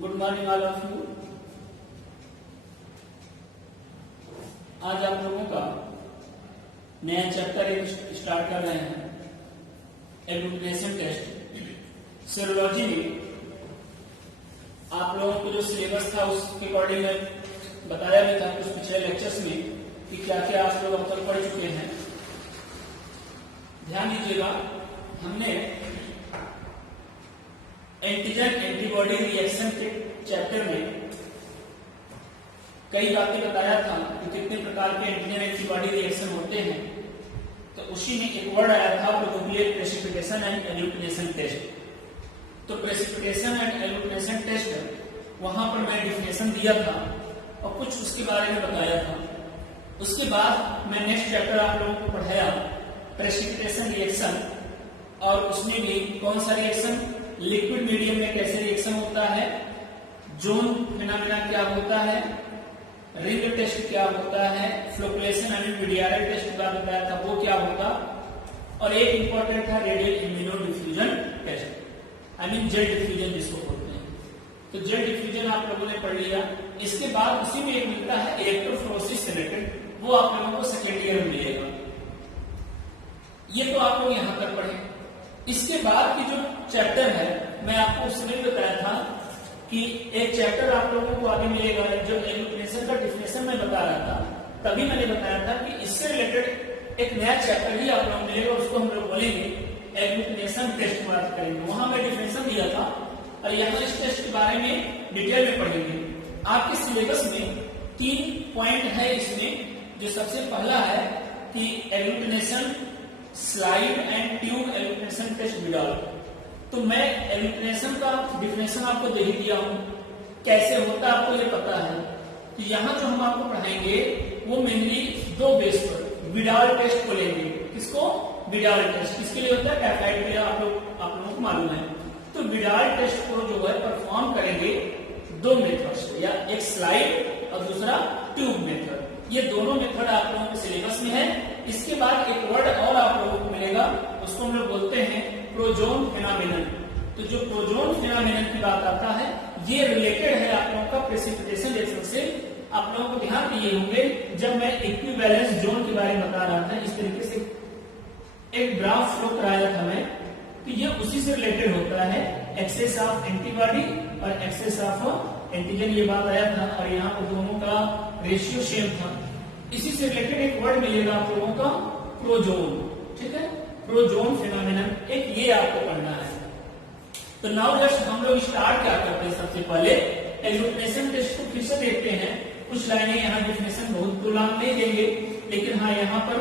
Good morning all of you. आज आप लोगों का नया चैप्टर एक स्टार्ट कर रहे हैं, एग्लूटिनेशन टेस्ट। सेरोलॉजी में आप लोगों को जो सिलेबस था उसके अकॉर्डिंग बताया भी था कुछ पिछले लेक्चर्स में कि क्या क्या आप लोग अब तक पढ़ चुके हैं। ध्यान दीजिएगा, हमने एंटीजन एंटीबॉडी रिएक्शन के चैप्टर में कई बातें बताया था कि कितने प्रकार के एंटीजन एंटीबॉडी रिएक्शन होते हैं। तो उसी में एक वर्ड आया था प्रोटोक्लियर प्रेसिपिटेशन एंड एग्लूटिनेशन टेस्ट। तो प्रेसिपिटेशन एंड एग्लूटिनेशन टेस्ट वहां पर मैं डिफिनेशन दिया था और कुछ उसके बारे में बताया था। उसके बाद मैं नेक्स्ट चैप्टर आप लोगों को पढ़ाया प्रेसिपिटेशन रिएक्शन, और उसमें भी कौन सा रिएक्शन, लिक्विड मीडियम में कैसे रिएक्शन होता है, जोन फिनोमेना क्या होता है, रिंग टेस्ट क्या होता है, फ्लोकुलेशन यानी मीडियारल टेस्ट का बताया था वो क्या होगा, और एक इंपॉर्टेंट था radial immuno diffusion test, I mean gel diffusion जिसको बोलते हैं। तो जेट डिफ्यूजन आप लोगों ने पढ़ लिया। इसके बाद उसी में एक मिलता है इलेक्ट्रोफोरेसिस से रिलेटेड, वो आप लोगों को सेकेंड ईयर में मिलेगा। ये तो आप लोग यहां तक पढ़े। इसके बाद की जो चैप्टर है मैं आपको उसमें बताया था कि एक चैप्टर आप लोगों को आगे मिलेगा जो एग्लूटिनेशन का डिफिनेशन मैं बता रहा था। तभी मैंने बताया था कि इससे रिलेटेड एक नया चैप्टर ही आप लोगों को मिलेगा, उसको हम लोग बोलेंगे एग्लूटिनेशन टेस्ट की बात करेंगे। वहां मैं डिफिनेशन दिया था और यहाँ इस टेस्ट के बारे में डिटेल में पढ़ेंगे। आपके सिलेबस में 3 पॉइंट है इसमें। जो सबसे पहला है कि agglutination slide and tube agglutination test Widal. तो मैं एग्लूटिनेशन का डिफिनेशन आपको दे ही दिया हूं, कैसे होता है आपको ये पता है। कि यहाँ जो हम आपको पढ़ाएंगे वो मेनली 2 बेस पर विडाल टेस्ट को लेंगे। किसको? Widal test. किसके लिए होता है? टाइफाइड के लिए आप लोगों को मालूम है। तो विडाल टेस्ट को जो है परफॉर्म करेंगे 2 मेथड से, या एक स्लाइड और दूसरा ट्यूब मेथड। ये दोनों मेथड आप लोगों के सिलेबस में है। इसके बाद एक वर्ड और आप लोगों को मिलेगा, उसको हम लोग बोलते हैं प्रोजोन फिनोमेनन। तो जो प्रोजोन फिनोमेनन की बात आता है ये रिलेटेड है आप लोगों का प्रेसिपिटेशन रिएक्शन से। आप लोगों को ध्यान दिए होंगे जब मैं इक्विवेलेंस जोन के बारे में बता रहा था, इस तरीके से एक ग्राफ फ्लो कराया था मैं, तो ये उसी से रिलेटेड होता है। एक्सेस ऑफ एंटीबॉडी और एक्सेस ऑफ एंटीजन, ये बात आया था, और यहाँ पर दोनों का रेशियो सेम था। इसी से रिलेटेड एक वर्ड मिलेगा आप लोगों का प्रोजोन। ठीक है, प्रोजोन फिनोमेनन, एक ये आपको पढ़ना है। तो नाउ जस्ट हम लोग स्टार्ट क्या करते हैं, सबसे पहले एग्लूटिनेशन टेस्ट को फिर से देखते हैं। कुछ लाइनें यहाँ डिफिनेशन बहुत तो लॉन्ग नहीं देंगे, लेकिन हाँ यहाँ पर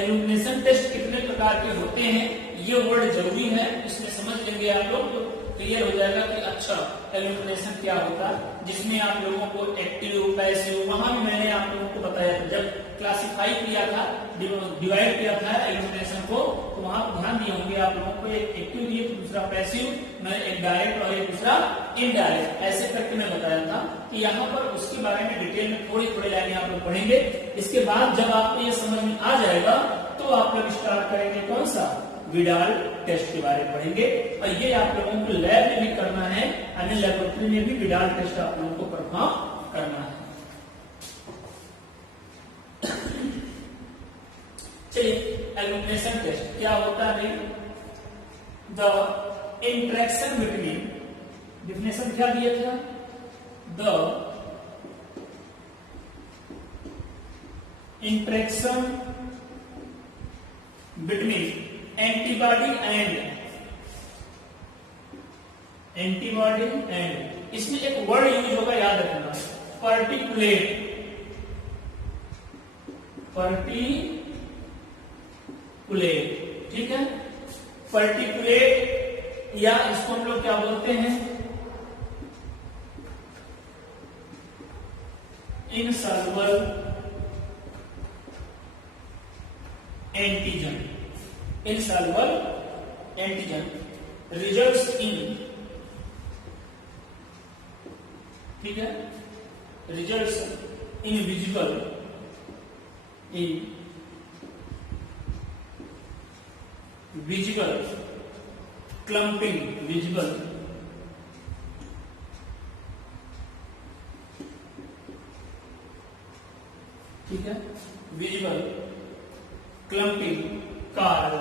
एग्लूटिनेशन टेस्ट कितने प्रकार के होते हैं ये वर्ड जरूरी है, इसमें समझ लेंगे आप लोग तो क्लियर हो जाएगा कि अच्छा एग्लूटिनेशन क्या होता है। जिसमें आप लोगों को एक्टिव पैसिव, वहां भी मैंने आप लोगों को बताया था जब क्लासिफाई किया था, डिवाइड किया था एग्लूटिनेशन को, तो वहां ध्यान दिए होंगे आप लोगों को एक एक्टिव दिए तो दूसरा पैसिव, मैं एक डायरेक्ट और एक दूसरा इनडायरेक्ट, ऐसे करके मैं बताया था कि यहाँ पर उसके बारे में डिटेल में थोड़ी थोड़ी लाइनें आप लोग पढ़ेंगे। इसके बाद जब आपको ये समझ में आ जाएगा तो आप लोग स्टार्ट करेंगे कौन सा, विडाल टेस्ट के बारे में पढ़ेंगे। और ये आप लोगों को लैब में भी करना है, यानी लेबोरेटरी में भी विडाल टेस्ट आप लोगों को परफॉर्म करना है। चलिए, एग्लूटिनेशन टेस्ट क्या होता है? द इंटरेक्शन बिटवीन, डिफिनेशन क्या दिया था, the interaction between antibody and, इसमें एक वर्ड यूज होगा, याद रखना, पर्टिकुलेट। ठीक है, पर्टिकुलेट, या इसको हम लोग क्या बोलते हैं, insoluble antigen. Insoluble antigen results in, ठीक है, रिजल्ट्स इनविजिबल क्लम्पिंग, विजिबल ठीक है, विजिबल क्लम्पिंग कार्ड,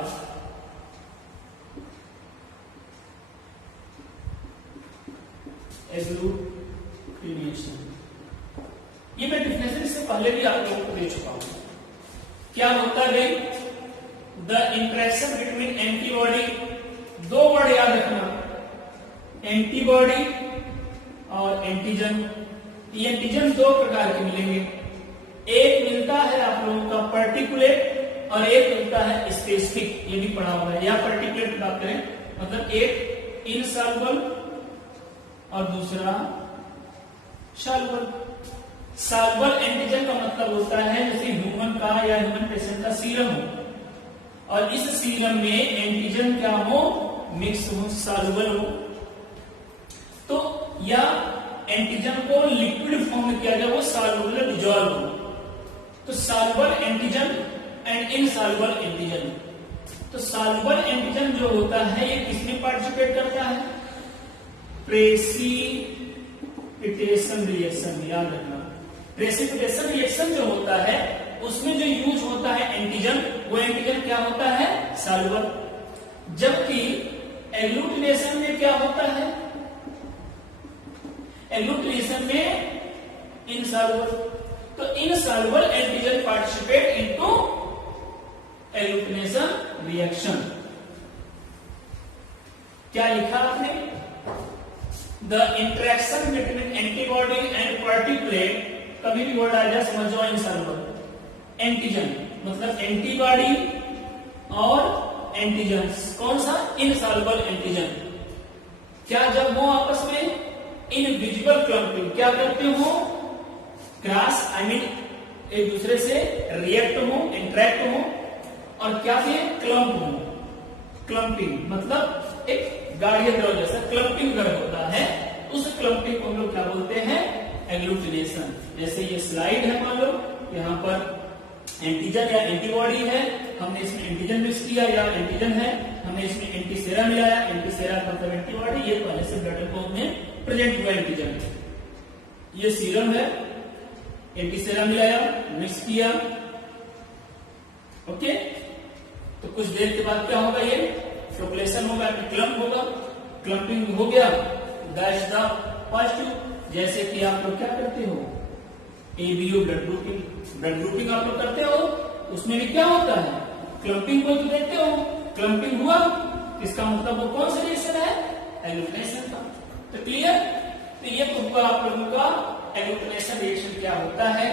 एग्लूटिनेशन। ये मैं डिफिनेशन इससे पहले भी आप लोगों को दे चुका हूं। क्या होता है? द इंटरेक्शन बिटवीन एंटीबॉडी, दो वर्ड याद रखना, एंटीबॉडी और एंटीजन। ये एंटीजन दो प्रकार के मिलेंगे, एक मिलता है आप लोगों का पर्टिकुलेट और एक मिलता है स्पेसिफिक। ये भी पढ़ा हुआ है, या पर्टिकुलेट बात करें मतलब एक इनसॉल्युबल और दूसरा सॉल्युबल। सॉल्युबल एंटीजन का मतलब होता है जैसे ह्यूमन का या ह्यूमन पेशेंट का सीरम हो, और इस सीरम में एंटीजन क्या हो, मिक्स हो, सॉल्युबल हो। तो या एंटीजन को लिक्विड फॉर्म में किया जाए, वो सॉल्युबल डिसॉल्व हो। तो soluble antigen and insoluble antigen. तो सॉल्युबल एंटीजन जो होता है ये किसमें पार्टिसिपेट करता है? Precipitation reaction. याद रखना, प्रेसिपिटेशन रिएक्शन जो होता है उसमें जो यूज होता है एंटीजन, वो एंटीजन क्या होता है? सॉल्युबल। जबकि एग्लूटिनेशन में क्या होता है? एग्लूटिनेशन में इनसॉल्युबल। तो insoluble antigen participate into agglutination reaction. क्या लिखा आपने? The interaction between antibody and particulate, कभी भी वर्ड आ जाए समझ जाओ इनसॉल्युबल। एंटीजन मतलब एंटीबॉडी और एंटीजन, कौन सा? Insoluble antigen. क्या जब वो आपस में इनविजिबल क्लम्पिंग क्या करते हो? क्रॉस आई मीन एक दूसरे से रिएक्ट हो, इंटरेक्ट हो, और क्या से क्लम्प हो। क्लम्पिंग मतलब एक गाढ़िया द्रव जैसा क्लम्पिंग द्रव होता है, उस क्लम्पिंग को हम लोग क्या बोलते हैं? एग्लूटिनेशन। जैसे ये स्लाइड है, मान लो यहाँ पर एंटीजन या एंटीबॉडी है, हमने इसमें एंटीजन मिक्स किया या एंटीजन है, हमने इसमें एंटीसेरा मिलाया, एंटीसेरा मतलब एंटीबॉडी, ये पहले से ब्लड फॉर्म में प्रेजेंट हुआ एंटीजन। ये सीरम है, एंटीसेरा मिलाया, मिक्स किया, ओके। तो कुछ देर के बाद क्या होगा? ये फ्लोकुलेशन होगा, क्लम्प होगा, क्लम्पिंग हो गया, दैट्स द पॉजिटिव। जैसे कि आप लोग क्या करते हो? ABO blood grouping, blood grouping आप लोग करते हो, उसमें भी क्या होता है? क्लम्पिंग को तो देखते हो, क्लम्पिंग हुआ, इसका मतलब वो कौन सा रिएक्शन है? एग्लूटिनेशन का। तो क्लियर? तो ये तो हुआ आप लोगों का एग्लूटिनेशन रिएक्शन क्या होता है।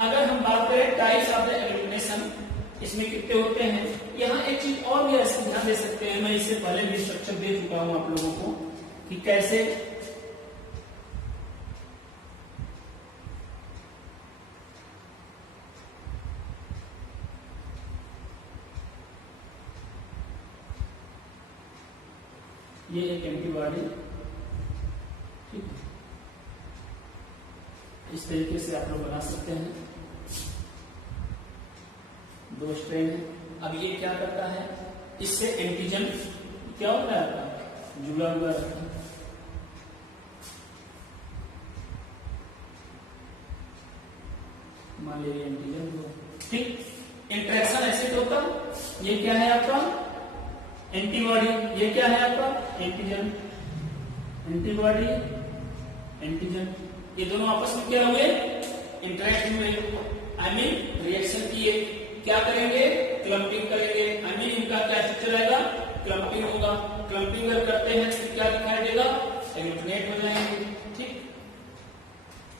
अगर हम बात करें टाइप्स ऑफ द एग्लूटिनेशन, इसमें कितने होते हैं? यहाँ एक चीज और भी ऐसे ध्यान दे सकते हैं, मैं इससे पहले भी स्ट्रक्चर दे चुका हूं आप लोगों को कि कैसे ये एक एंटीबॉडी, ठीक, इस तरीके से आप लोग बना सकते हैं। दो स्ट्रेन है। अब ये क्या करता है? इससे एंटीजन क्या होता है आपका? जुड़ा हुआ रहता है। मान लीजिए एंटीजन हुआ, ठीक। इंटरेक्शन ऐसे होता, ये क्या है आपका? एंटीबॉडी, ये क्या है आपका? एंटीजन। एंटीबॉडी, एंटीजन, ये दोनों आपस में क्या हुए? इंटरेक्ट हुए, आई मीन रिएक्शन किए। क्या करेंगे? क्लम्पिंग करेंगे। आई मीन इनका क्या स्ट्रक्चर आएगा? क्लम्पिंग होगा। क्लम्पिंग अगर करते हैं तो क्या दिखाई देगा? एग्लूटिनेट हो जाएंगे, ठीक।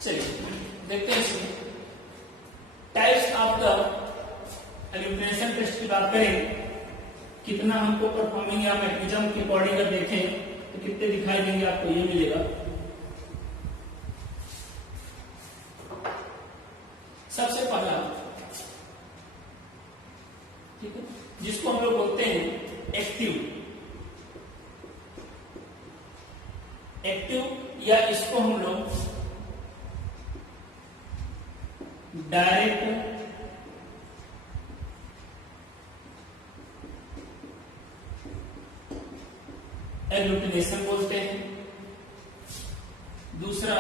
चलिए देखते हैं इसमें types of the agglutination test की बात करें, कितना हमको परफॉर्मिंग या मैकेनिज्म के अकॉर्डिंग अगर देखें तो कितने दिखाई देंगे आपको? ये मिलेगा। सबसे पहला, ठीक है, जिसको हम लोग बोलते हैं एक्टिव। एक्टिव या इसको हम लोग डायरेक्ट एग्लूटिनेशन बोलते हैं। दूसरा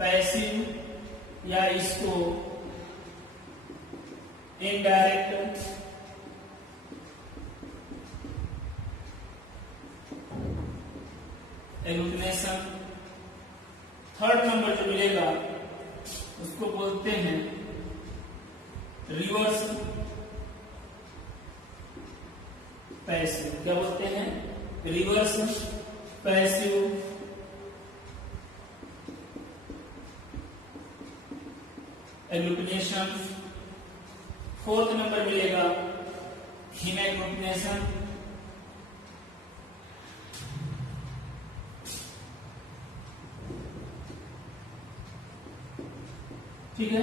पैसिव या इसको इनडायरेक्ट एग्लूटिनेशन। थर्ड नंबर जो मिलेगा उसको बोलते हैं रिवर्स पैसिव। क्या बोलते हैं? Reverse passive agglutination. Fourth number मिलेगा हीमैग्लूटिनेशन। ठीक है,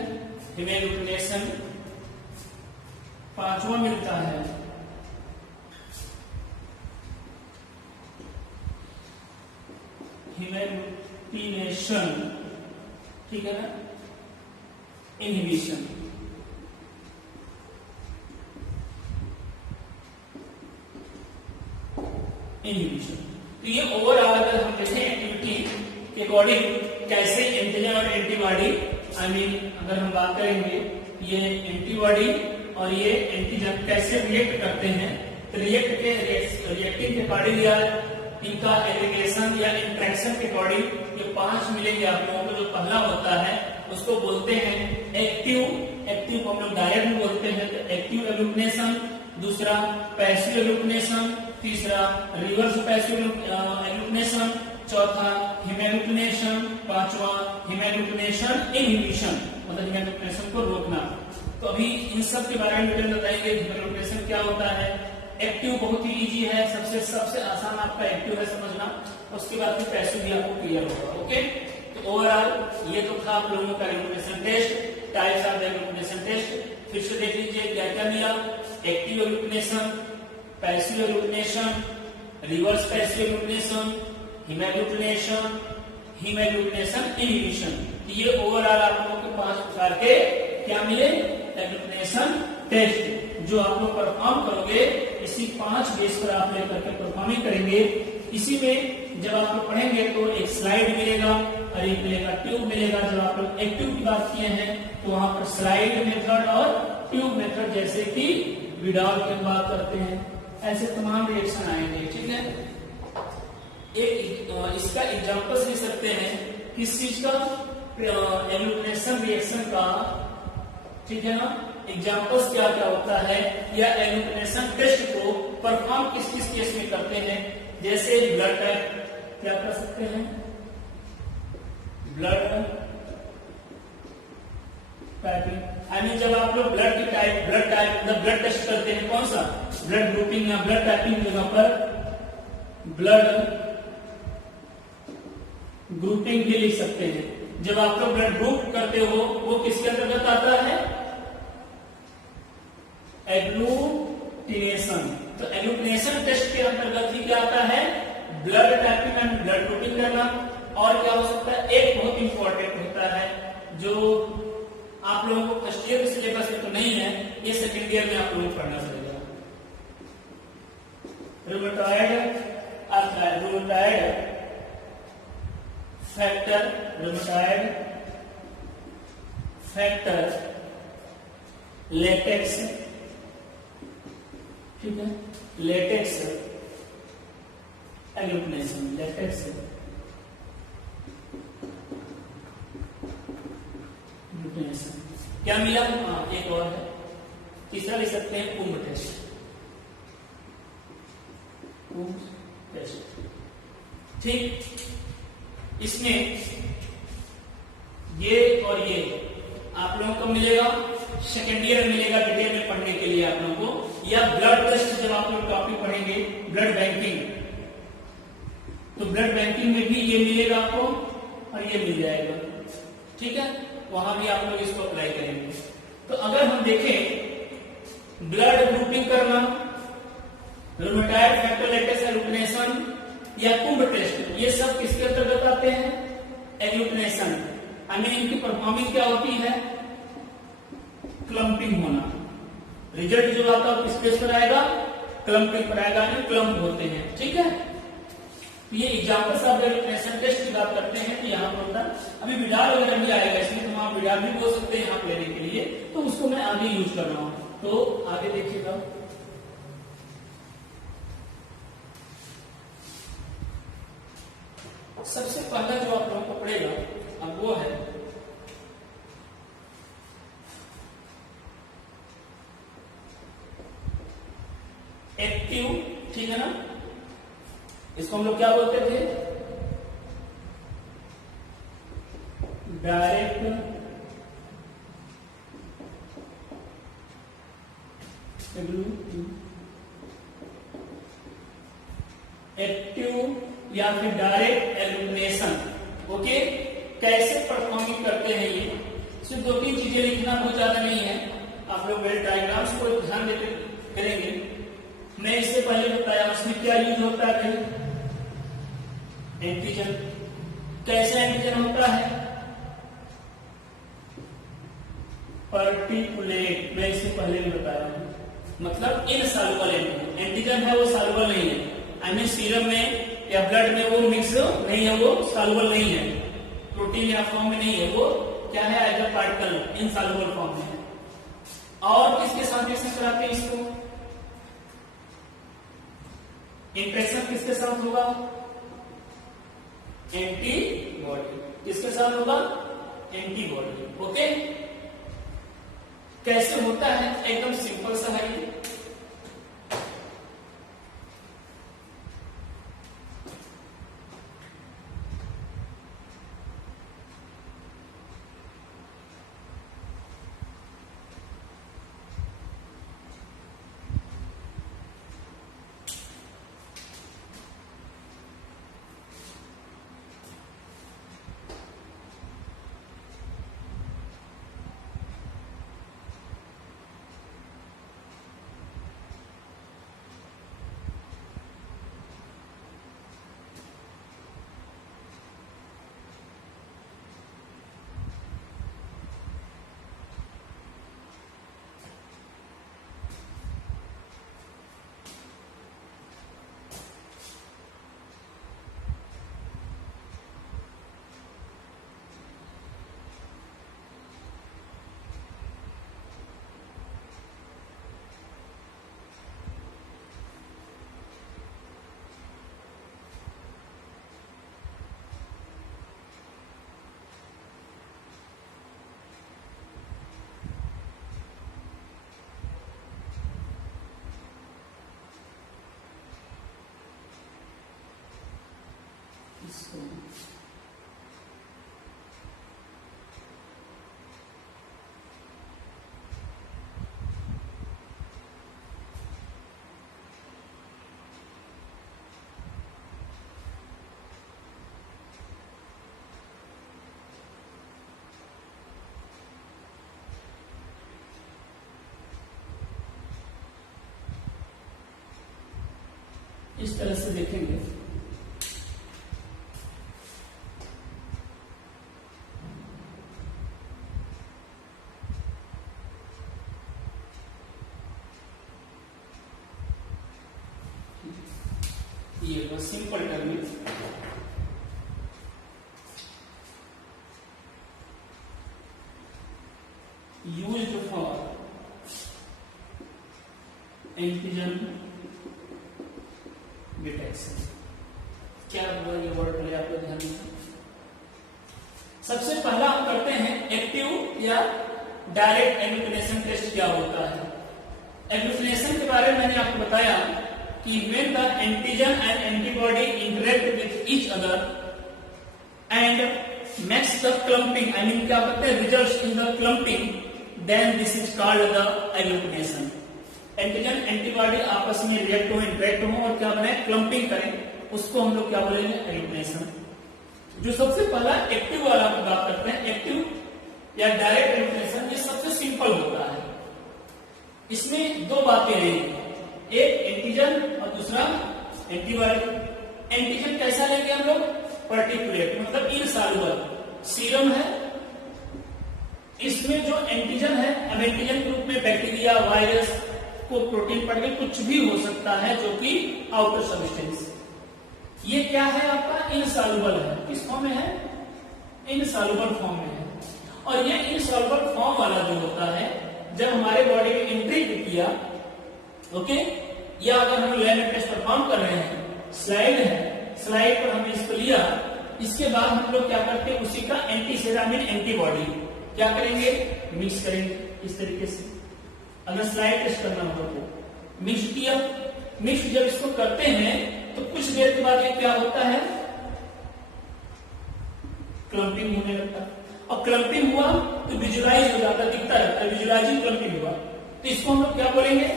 हीमैग्लूटिनेशन। पांचवा मिलता है हीमैग्लूटिनेशन। ठीक है ना, इनहिबिशन। इनहिबिशन। तो ये ओवरऑल अगर हम देखें एक्टिविटी के अकॉर्डिंग कैसे एंटीजन और एंटीबॉडी अगर हम बात करेंगे ये एंटीबॉडी और ये एंटीजन कैसे रिएक्ट करते हैं, तो रिएक्टिंग के अकॉर्डिंग या इनका एग्रीगेशन या इंट्रैक्शन के अकॉर्डिंग ये 5 मिलेंगे आप लोगों को। जो पहला होता है उसको बोलते हैं एक्टिव। एक्टिव को हम लोग डायरेक्ट में बोलते हैं तो एक्टिव एग्लूटिनेशन। दूसरा पैसिव एग्लूटिनेशन। तीसरा रिवर्स पैसिव एग्लूटिनेशन। चौथा हीमैग्लूटिनेशन। पांचवा हीमैग्लूटिनेशन इनहिबिशन, मतलब हीमैग्लूटिनेशन को रोकना। तो अभी इन सब के बारे में डिटेल बताएंगे। हीमैग्लूटिनेशन क्या होता है। एक्टिव बहुत ही इजी है, सबसे आसान आपका एक्टिव है समझना। उसके बाद फिर पैसिव भी आपको क्लियर होगा। ओके, तो ओवरऑल ये तो था आप लोगों का agglutination test, types of agglutination test. फिर से देख लीजिए क्या क्या मिला। Active agglutination, passive agglutination, reverse passive agglutination, haemagglutination, haemagglutination inhibition. ये ओवरऑल आप लोगों के 5 प्रकार के क्या मिले एग्लूटिनेशन टेस्ट, जो आप लोग परफॉर्म करोगे। इसी 5 बेस पर आप लेकर के परफॉर्मिंग करेंगे। इसी में जब आप लोग पढ़ेंगे तो एक स्लाइड मिलेगा और एक मिलेगा ट्यूब मिलेगा। जब आप लोग एक्टिव की बात किए हैं तो वहां पर स्लाइड मेथड और ट्यूब मेथड, जैसे कि विडाल की बात करते हैं, ऐसे तमाम रिएक्शन आएंगे। ठीक है, एक इसका एग्जांपल ले सकते हैं किस चीज का, एग्लूटिनेशन रिएक्शन का। ठीक है ना, एग्जांपल्स क्या क्या होता है या एग्लूटिनेशन टेस्ट को परफॉर्म किस किस केस में करते हैं। जैसे ब्लड टाइप क्या कर सकते हैं, ब्लड टाइपिंग। जब आप लोग ब्लड टाइप मतलब ब्लड टेस्ट करते हैं, कौन सा ब्लड ग्रुपिंग या ब्लड टाइपिंग जगह पर ब्लड ग्रुपिंग भी लिख सकते हैं। जब आप लोग ब्लड ग्रुप करते हो वो किसके अंतर्गत आता है, एग्लूटिनेशन। तो एग्लूटिनेशन टेस्ट के अंतर्गत ही क्या आता है, blood typing and blood grouping करना। और क्या हो सकता है, एक बहुत इंपॉर्टेंट होता है जो आप लोगों को फर्स्ट ईयर के सिलेबस में तो नहीं है, ये सेकेंड ईयर में आप लोगों को पढ़ना पड़ेगा। Rheumatoid factor, rheumatoid factor latex. ठीक है, लेटेक्स एग्लूटिनेशन, लेटेक्स एग्लूटिनेशन। क्या मिला, एक और है, तीसरा ले सकते हैं कुंभ टेस्ट। कुंभ टेस्ट, ठीक। इसमें ये और ये आप लोगों को मिलेगा, सेकेंड ईयर मिलेगा डिटेल में पढ़ने के लिए आप लोगों को। या ब्लड टेस्ट जब आप लोग टॉपिक पढ़ेंगे ब्लड बैंकिंग, तो ब्लड बैंकिंग में भी ये मिलेगा आपको और ये मिल जाएगा। ठीक है, वहां भी आप लोग इसको अप्लाई करेंगे। तो अगर हम देखें ब्लड ग्रुपिंग करना, रूमेटॉइड फैक्टर लेटेक्स एग्लूटिनेशन या कुंभ टेस्ट, ये सब किसके अंतर्गत आते हैं, एग्लूटिनेशन। इनकी परफॉर्मिंग क्या होती है, क्लम्पिंग होना। रिजल्ट जो आपका किस बेस पर आएगा, क्लम्पिंग पर आएगा, क्लम्प होते हैं। ठीक है, तो ये एग्जाम्पल्स ऑफ एल्यूमिनेशन टेस्ट की बात करते हैं। तो यहाँ पर होता अभी विडाल वगैरह भी आएगा इसमें, तो आप विडाल भी बोल सकते हैं यहाँ पे लेने के लिए, तो उसको मैं आगे यूज कर रहा हूँ। तो आगे देखिएगा, सबसे पहला जो आप लोगों को पड़ेगा अब वो है एक्टिव, ठीक है ना, इसको हम लोग क्या बोलते थे, डायरेक्ट एक्टिव या फिर डायरेक्ट एल्यूमिनेशन। ओके, कैसे परफॉर्मिंग करते हैं ये, सिर्फ 2-3 चीजें लिखना, बहुत ज्यादा नहीं है। आप लोग मेरे डायग्राम्स को ध्यान देते करेंगे। मैं इससे पहले बताया उसमें क्या यूज होता है, एंटीजन। कैसे एंटीजन होता है, पर्टिकुलेट, मैं इससे पहले भी बताया हूं, मतलब इनसॉल्युबल एंटीजन। एंटीजन है वो सॉल्युबल नहीं है, आई मीन सीरम में या ब्लड में वो मिक्स नहीं है, वो सॉल्युबल नहीं है, प्रोटीन या फॉर्म में नहीं है, वो क्या है, as a particle insoluble form में है। और किसके साथ रिएक्शन कराते हैं इसको, इंटरेक्शन किसके साथ होगा, एंटीबॉडी, किसके साथ होगा, एंटीबॉडी। ओके, कैसे होता है, एकदम सिंपल सा है ये। इसको इस तरह से देखेंगे। ये simple term used for antigen detection. क्या हुआ ये वर्ड पहले आपको ध्यान देना। सबसे पहला हम करते हैं एक्टिव या डायरेक्ट एल्यूमिनेशन टेस्ट क्या होता है। एल्यूमिनेशन के बारे में मैंने आपको बताया कि when the antigen and antibody interact with each other and makes the clumping, I mean क्या कहते हैं, results in the clumping, then this is called the agglutination। Antigen antibody आपस में रिएक्ट हो, इंटरेक्ट हो और क्या बने, क्लम्पिंग करें, उसको हम लोग क्या बोलेंगे, एग्लूटिनेशन। जो सबसे पहला एक्टिव वाला बात करते हैं, एक्टिव या डायरेक्ट एग्लूटिनेशन, ये सबसे सिंपल होता है। इसमें दो बातें रहेंगी, एक एंटीजन और दूसरा एंटीबॉडी। एंटीजन कैसा लेंगे हम लोग, पर्टिकुलेट, मतलब इनसॉल्युबल। सीरम है, इसमें जो एंटीजन है, अब एंटीजन के रूप में बैक्टीरिया, वायरस को प्रोटीन पड़ के कुछ भी हो सकता है जो कि आउटर सब्सटेंस। ये क्या है आपका इनसॉल्युबल है। किस फॉर्म में है? इनसॉल्युबल फॉर्म में है। और ये इनसॉल्युबल फॉर्म वाला जो होता है, जब हमारे बॉडी में एंट्री किया, ओके, या अगर हम लैब में टेस्ट परफॉर्म कर रहे हैं, स्लाइड है, स्लाइड पर हमने इसको लिया, इसके बाद हम लोग क्या करते हैं, उसी का एंटीसेरामिन एंटीबॉडी क्या करेंगे, मिक्स करेंगे इस तरीके से। अगर स्लाइड टेस्ट करना हो तो मिक्स किया, मिक्स जब इसको करते हैं तो कुछ देर के बाद ये क्या होता है, क्लम्पिंग होने लगता है। और क्लम्पिंग हुआ तो विजुलाइज हो जाता, दिखता रहता है, विजुलाइजिंग क्लम्पिंग हुआ तो इसको हम लोग क्या बोलेंगे,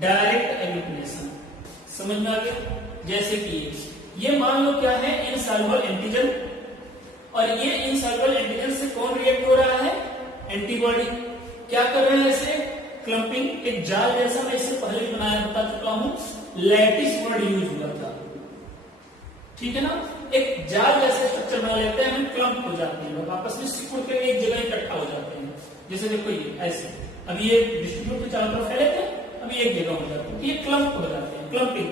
डायरेक्ट एल्यूमिनेशन। समझ में आ गया? जैसे कि ये मान लो क्या है, इनसॉल्युबल एंटीजन, और ये इनसॉल्युबल एंटीजन से कौन रिएक्ट हो रहा है, एंटीबॉडी। क्या कर रहे हैं, ऐसे क्लम्पिंग, एक जाल जैसा मैं इससे पहले बनाया बता चुका हूं, लैटिस वर्ड यूज हुआ था, ठीक है ना। एक जाल जैसे स्ट्रक्चर बना लेते हैं, हम क्लम्प हो जाते हैं, आपस में सिकुड़ के एक जगह इकट्ठा हो जाते हैं। जैसे देखो ये ऐसे, अभी ये डिस्ट्रीब्यूट चारों तरफ फैले थे, अभी एक जगह हो जाते हैं, ये क्लम्प हो जाते हैं, क्लम्पिंग।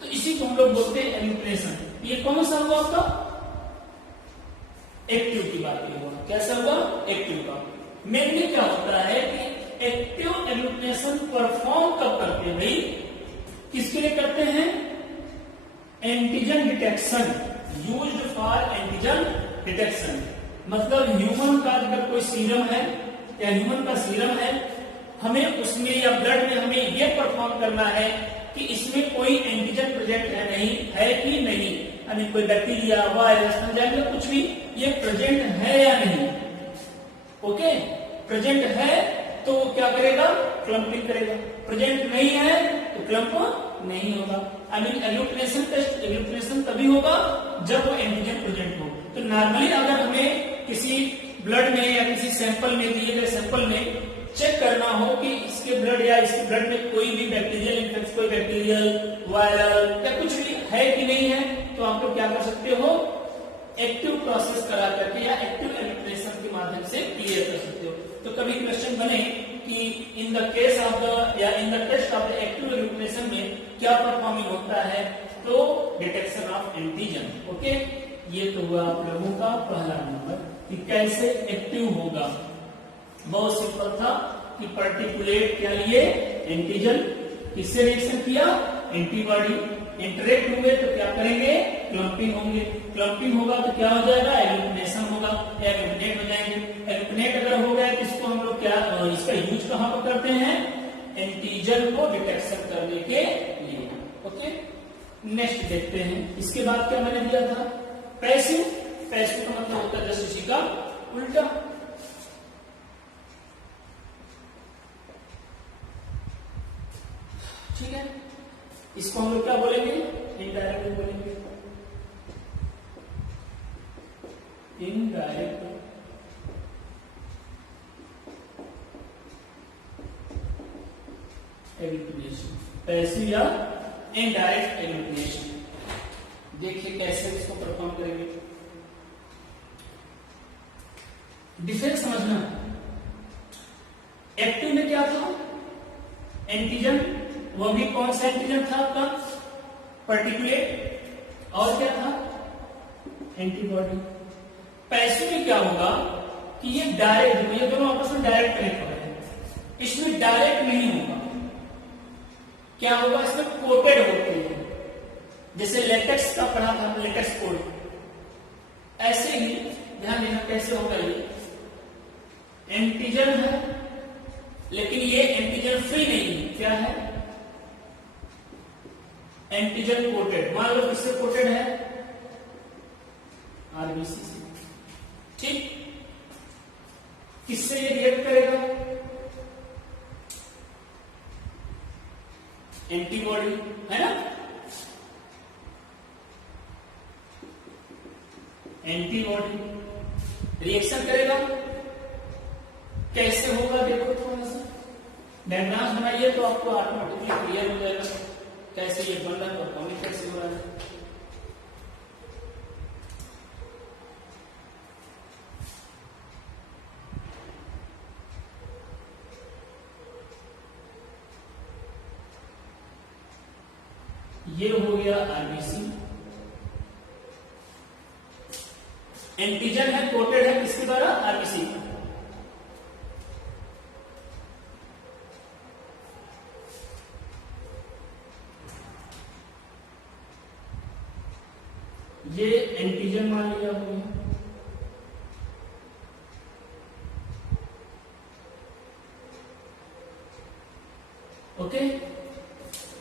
तो इसी को हम लोग बोलते हैं एल्यूमिनेशन। ये कौन सा हुआ आपका, एक्टिव की बात ये हुआ, कैसा हुआ, एक्टिव का। मेनली क्या होता है कि एक्टिव एल्यूमिनेशन परफॉर्म कब करते हैं भाई, किसके लिए करते हैं, antigen detection, used for antigen detection. मतलब ह्यूमन का अगर कोई सीरम है या ह्यूमन का सीरम है, हमें उसमें या ब्लड में हमें यह परफॉर्म करना है कि इसमें कोई एंटीजन प्रेजेंट है नहीं, है कि नहीं, यानी कोई बैक्टीरिया, वायरस, एंजाइम, कुछ भी ये प्रेजेंट है या नहीं। ओके, प्रेजेंट है तो क्या करेगा, क्लम्पिंग करेगा, प्रेजेंट नहीं है तो क्लम्प नहीं होगा। I mean agglutination test, agglutination तभी होगा जब वो एंटीजन प्रेजेंट हो। तो नॉर्मली अगर हमें किसी ब्लड में या किसी सैंपल में, दिए गए सैंपल में चेक करना हो कि इसके ब्लड या इसके ब्लड में कोई भी बैक्टीरियल इन्फेक्शन, कोई बैक्टीरियल, वायरल या कुछ भी है कि नहीं है, तो आप लोग क्या कर सकते हो, एक्टिव प्रोसेस करा करके या एक्टिव एल्यूमिनेशन के माध्यम से क्लियर कर सकते हो। तो कभी क्वेश्चन बने कि in the case of the या in the test of the active agglutination में क्या परफॉर्मिंग होता है, तो डिटेक्शन ऑफ एंटीजन। ओके, ये तो हुआ आप लोगों का पहला नंबर कि कैसे एक्टिव होगा। बहुत सिंपल था कि पर्टिकुलेट क्या लिए, एंटीजन, किससे रिएक्शन किया, एंटीबॉडी, इंटरेक्ट होंगे तो क्या करेंगे, क्लम्पिंग होंगे, क्लम्पिंग होगा तो क्या हो जाएगा, एल्यूमिनेशन होगा, एल्यूमिनेट हो जाएंगे। एल्यूमिनेट अगर हो गया तो इसको हम लोग क्या, इसका यूज कहां पर करते हैं, एंटीजन को डिटेक्शन करने के लिए। ओके, नेक्स्ट देखते हैं। इसके बाद क्या मैंने दिया था, पैसिव। पैसिव का मतलब होता है जस्ट इसी का उल्टा। ठीक है, इसको हम लोग क्या बोलेंगे, इनडायरेक्ट बोलेंगे, इनडायरेक्ट एल्यूमिनेशन, पैसिव या इनडायरेक्ट एल्यूमिनेशन। देखिए कैसे इसको परफॉर्म करेंगे। डिफरेंस समझना, एक्टिव में क्या था, एंटीजन, वो भी कौन सा एंटीजन था आपका, पर्टिकुलेट, और क्या था, एंटीबॉडी। पैसिव में क्या होगा कि ये डायरेक्ट, ये दोनों आपस में डायरेक्ट कनेक्ट हो रहे हैं, इसमें डायरेक्ट नहीं होगा। क्या होगा, इसमें कोटेड होते हैं, जैसे लेटेक्स का पढ़ा था, लेटेक्स कोड, ऐसे ही ध्यान देना कैसे होगा। ये एंटीजन है लेकिन ये एंटीजन फ्री नहीं है, क्या है, एंटीजन कोटेड। मान लो किससे कोटेड है, आरबीसी से, ठीक। किससे ये रिएक्ट करेगा, एंटीबॉडी, है ना, एंटीबॉडी रिएक्शन करेगा। कैसे होगा देखो, थोड़ा सा डायग्राम बनाइए तो आपको ऑटोमेटिकली क्लियर हो जाएगा कैसे ये बन रहा है, परफॉर्मिंग कैसे हो रहा है। ये हो गया आरबीसी, एंटीजन है, कोटेड है किसके द्वारा? आरबीसी। ये एंटीजन मान लिया हमने। ओके,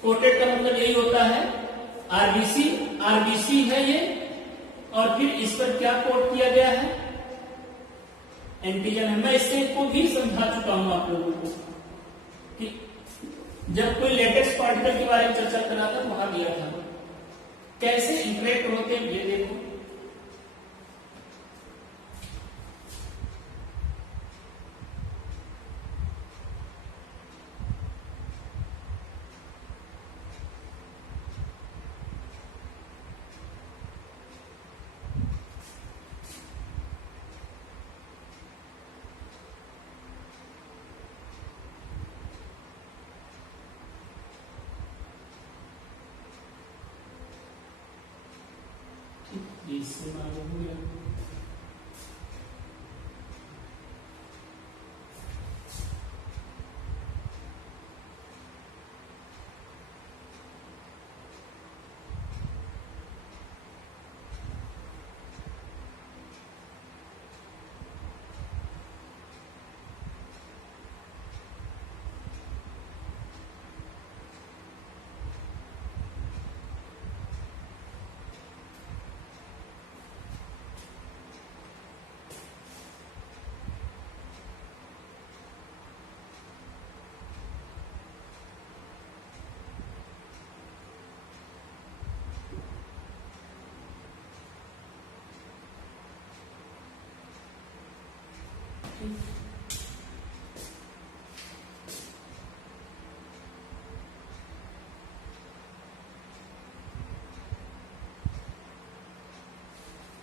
कोटेड का मतलब यही होता है आरबीसी, आरबीसी है ये, और फिर इस पर क्या कोट किया गया है? एंटीजन है। मैं इससे को भी समझा चुका हूं आप लोगों को कि जब कोई लेटेस्ट पार्टिकल के बारे में चर्चा कर रहा था तो वहां दिया था कैसे इंटरेक्ट होते हैं, ये देखो। इससे मालूम हो गया।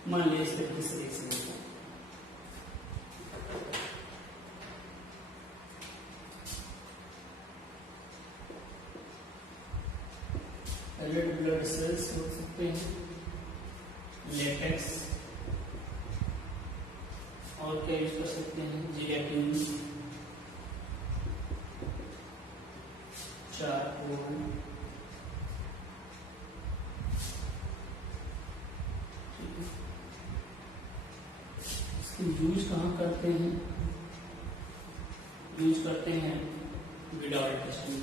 मान लिया इस तरीके से देख सकते हैं। रेड ब्लड सेल्स हो सकते हैं, लेटेक्स, और क्या यूज कर सकते हैं? जिलेटिन, चारकोल, यूज कहाँ करते हैं? यूज करते हैं Widal testing,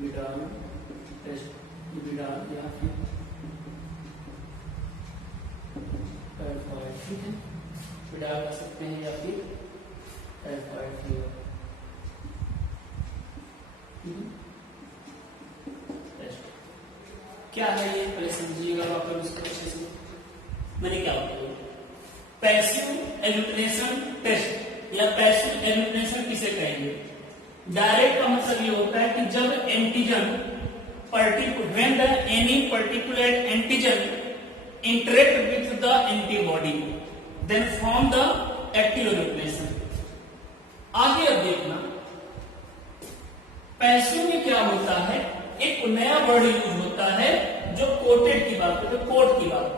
Widal test, Widal या फिर टाइफाइड, ठीक है, विडाल कर सकते हैं या फिर टाइफाइड फीवर। टेस्ट क्या है ये पहले समझिएगा वापस इसको अच्छे से। मैंने क्या बताया? पैसिव एल्यूमिनेशन टेस्ट या पैसिव एल्यूमिनेशन किसे कहेंगे? डायरेक्ट का मतलब ये होता है कि जब antigen when the any particular antigen interact with the antibody then form the active elumination। आगे अब देखना पैसिव में क्या होता है, एक नया वर्ड यूज होता है जो कोटेड की बात करते, कोट की बात।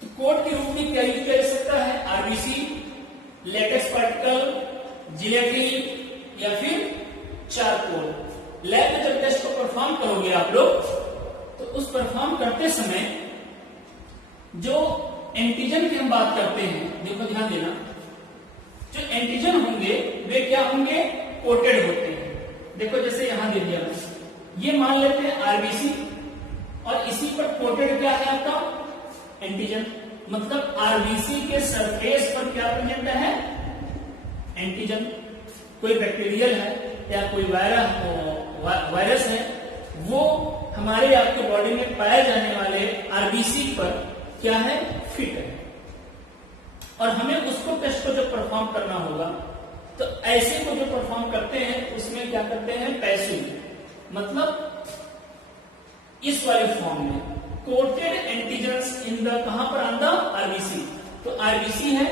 तो कोट के रूप में क्या यूज कर सकता है? आरबीसी, लेटेक्स पार्टिकल, जिलेटिन या फिर चारकोल। लैब में जब टेस्ट को परफॉर्म करोगे आप लोग तो उस परफॉर्म करते समय जो एंटीजन की हम बात करते हैं, देखो ध्यान देना, जो एंटीजन होंगे वे क्या होंगे? कोटेड होते हैं। देखो जैसे यहां दे दिया, ये मान लेते हैं आरबीसी और इसी पर कोटेड क्या है आपका? एंटीजन। मतलब आरबीसी के सरफेस पर क्या प्रेजेंट है? एंटीजन। कोई बैक्टीरियल है या कोई वायरस है, वो हमारे आपके बॉडी में पाए जाने वाले आरबीसी पर क्या है? फिट है। और हमें उसको टेस्ट को जब परफॉर्म करना होगा तो ऐसे को जो परफॉर्म करते हैं उसमें क्या करते हैं? पैसिव, मतलब इस वाले फॉर्म में कोटेड एंटीजन्स इन द, कहां पर? On the RBC. तो आरबीसी है,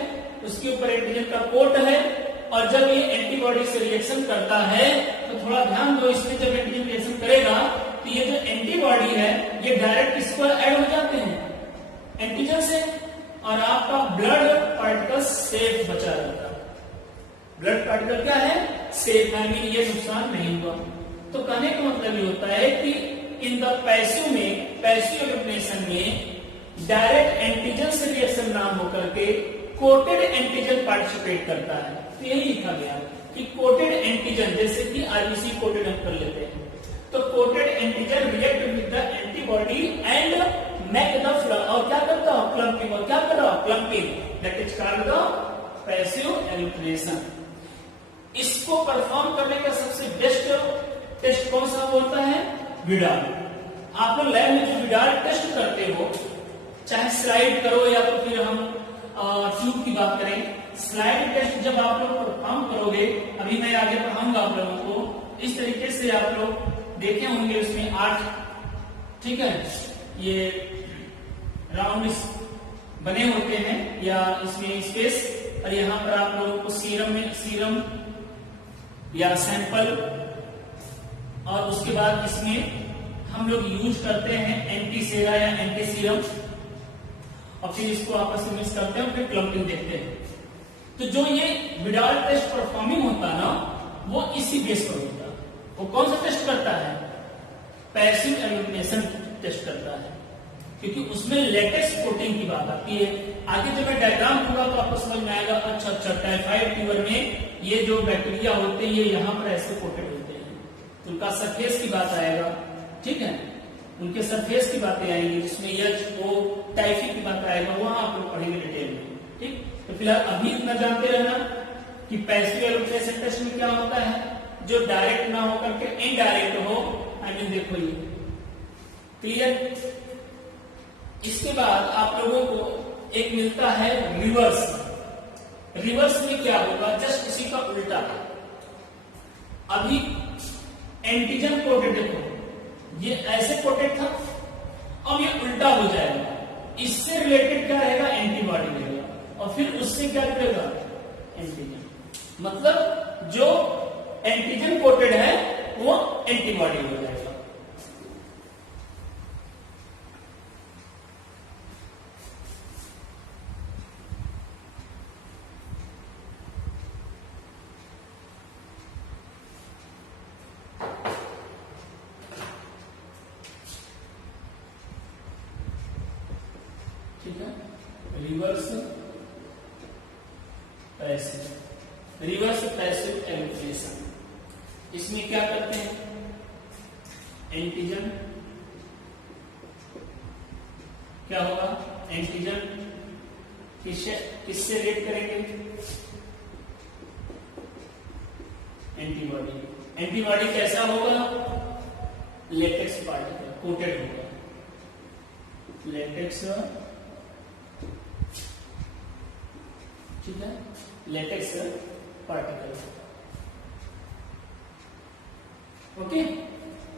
उसके ऊपर एंटीजन का कोट है, और जब ये एंटीबॉडी से रिएक्शन करता है तो थोड़ा ध्यान दो, इसमें जब एंटीजन रिएक्शन करेगा तो ये जो एंटीबॉडी है ये डायरेक्ट किस पर ऐड हो जाते हैं? एंटीजन से और आपका ब्लड पार्टिकल सेफ बचा रहता है। ब्लड पार्टिकल क्या है? सेफ, आई मीन ये नुकसान नहीं हुआ। तो कहने का मतलब ये होता है कि इन द पैसिव में, पैसिव इल्यूमिनेशन में डायरेक्ट एंटीजन से रिएक्शन ना होकर के कोटेड एंटीजन पार्टिसिपेट करता है। तो यही लिखा गया कि कोटेड एंटीजन, जैसे कि आरबीसी कोटेड हम कर लेते हैं, तो coated antigen react with the antibody and make the और क्या करता हो? क्लम्पिंग। और क्या कर रहा हो? Clumping. That is called the passive illumination. इसको परफॉर्म करने का सबसे बेस्ट टेस्ट कौन सा होता है? विडाल। आप लोग लैब में जो विडाल टेस्ट करते हो, चाहे स्लाइड करो या तो फिर हम ट्यूब की बात करें, स्लाइड टेस्ट जब आप लोग परफॉर्म करोगे, अभी मैं आगे पढ़ाऊंगा आप लोगों को, इस तरीके से आप लोग देखे होंगे उसमें 8, ठीक है, ये राउंड बने होते हैं या इसमें स्पेस, और यहां पर आप लोगों को सीरम या सैंपल, और उसके बाद इसमें हम लोग यूज करते हैं एंटीसेरा या एंटीसीरम, और फिर इसको आपस में मिक्स करते हैं, फिर क्लम्पिंग देखते हैं। तो जो ये विडाल टेस्ट परफॉर्मिंग होता है ना, वो इसी बेस पर होता है। वो कौन सा टेस्ट करता है? पैसिव एल्यूमिनेशन टेस्ट करता है, क्योंकि उसमें लेटेक्स कोटिंग की बात आती है। आगे जब मैं डायग्राम होगा तो आपको समझ में आएगा, अच्छा टाइफाइड फीवर में ये जो बैक्टीरिया होते हैं ये यहाँ पर ऐसे कोटेड होते हैं, तो उनका सरफेस की बात आएगा, ठीक है, उनके सरफेस की बातें आएंगी, जिसमें एचओ टाइफी की बात आएगा, वहां आप लोग पढ़ेंगे डिटेल में, ठीक। तो फिलहाल अभी इतना जानते रहना कि पैसिव एल्यूमिनेशन टेस्ट में क्या होता है, जो डायरेक्ट ना होकर के इनडायरेक्ट हो, आई मीन देखो ये क्लियर। इसके बाद आप लोगों को एक मिलता है रिवर्स। रिवर्स में क्या होगा? जस्ट इसी का उल्टा। अभी एंटीजन कोटेड, देखो ये ऐसे कोटेड था, अब ये उल्टा हो जाएगा। इससे रिलेटेड क्या रहेगा? एंटीबॉडी रहेगा, और फिर उससे क्या रहेगा? एंटीजन। मतलब जो एंटीजन कोटेड है वो एंटीबॉडी हो जाएगा। ठीक है, रिवर्स पैसिव एल्यूमिनेशन। इसमें क्या करते हैं? एंटीजन क्या होगा? एंटीजन किससे रिएक्ट करेंगे? एंटीबॉडी। एंटीबॉडी कैसा होगा? लेटेक्स पार्टिकल कोटेड होगा, लेटेक्स, ठीक है, latex particle. Okay,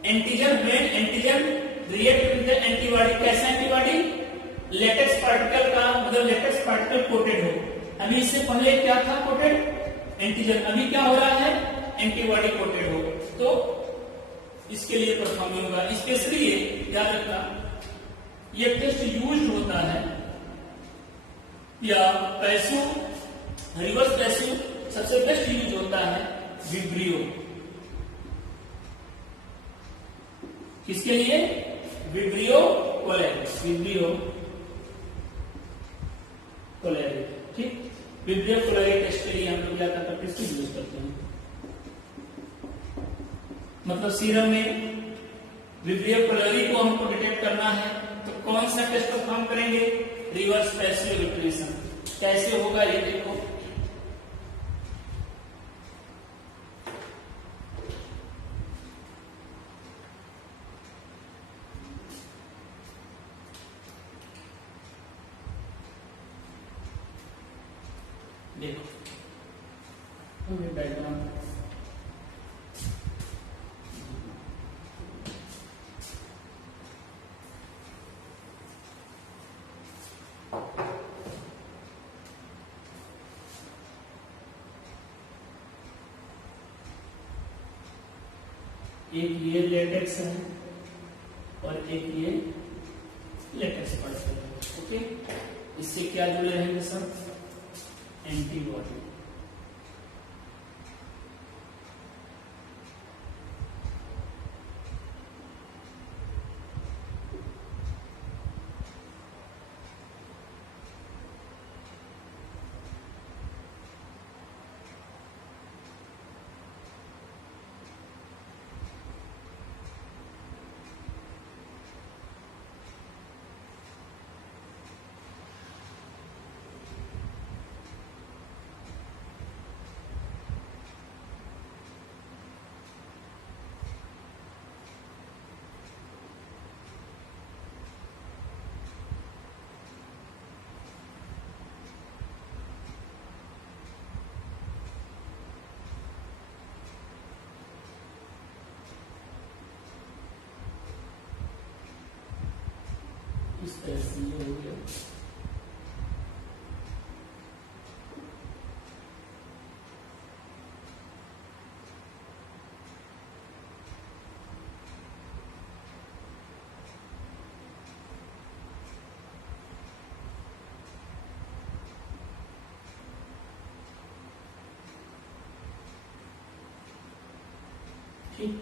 antigen when antigen react with the antibody, कैसा एंटीबॉडी? लेटेक्स पार्टिकल का मतलब लेटेक्स पार्टिकल कोटेड हो। अभी इससे पहले क्या था? Coated antigen. अभी क्या हो रहा है? एंटीबॉडी कोटेड हो, तो इसके लिए परफॉर्मिंग होगा। स्पेशली याद रखना, ये टेस्ट यूज होता है या पैसिव, रिवर्स पैसिव सबसे बेस्ट यूज होता है विब्रियो। किसके लिए? विब्रियो कोलेरिस, विब्रियो कोलेरिस, ठीक। विब्रियो कोलेरिस टेस्ट के लिए हम लोग क्या करते हैं? इसको यूज करते हैं। मतलब सीरम में विब्रियो कोलेरिस को हमको डिटेक्ट करना है, तो कौन सा टेस्ट परफॉर्म करेंगे? Reverse passive illumination. कैसे होगा ये देखो, देखो डायग्राम, एक ये लेटेक्स है और एक ये लेटेक्स पार्टिकल है। ओके, इससे क्या जुड़े रहेंगे सर? एंटीबॉडी। इस तरह से ये हो गया। ठीक,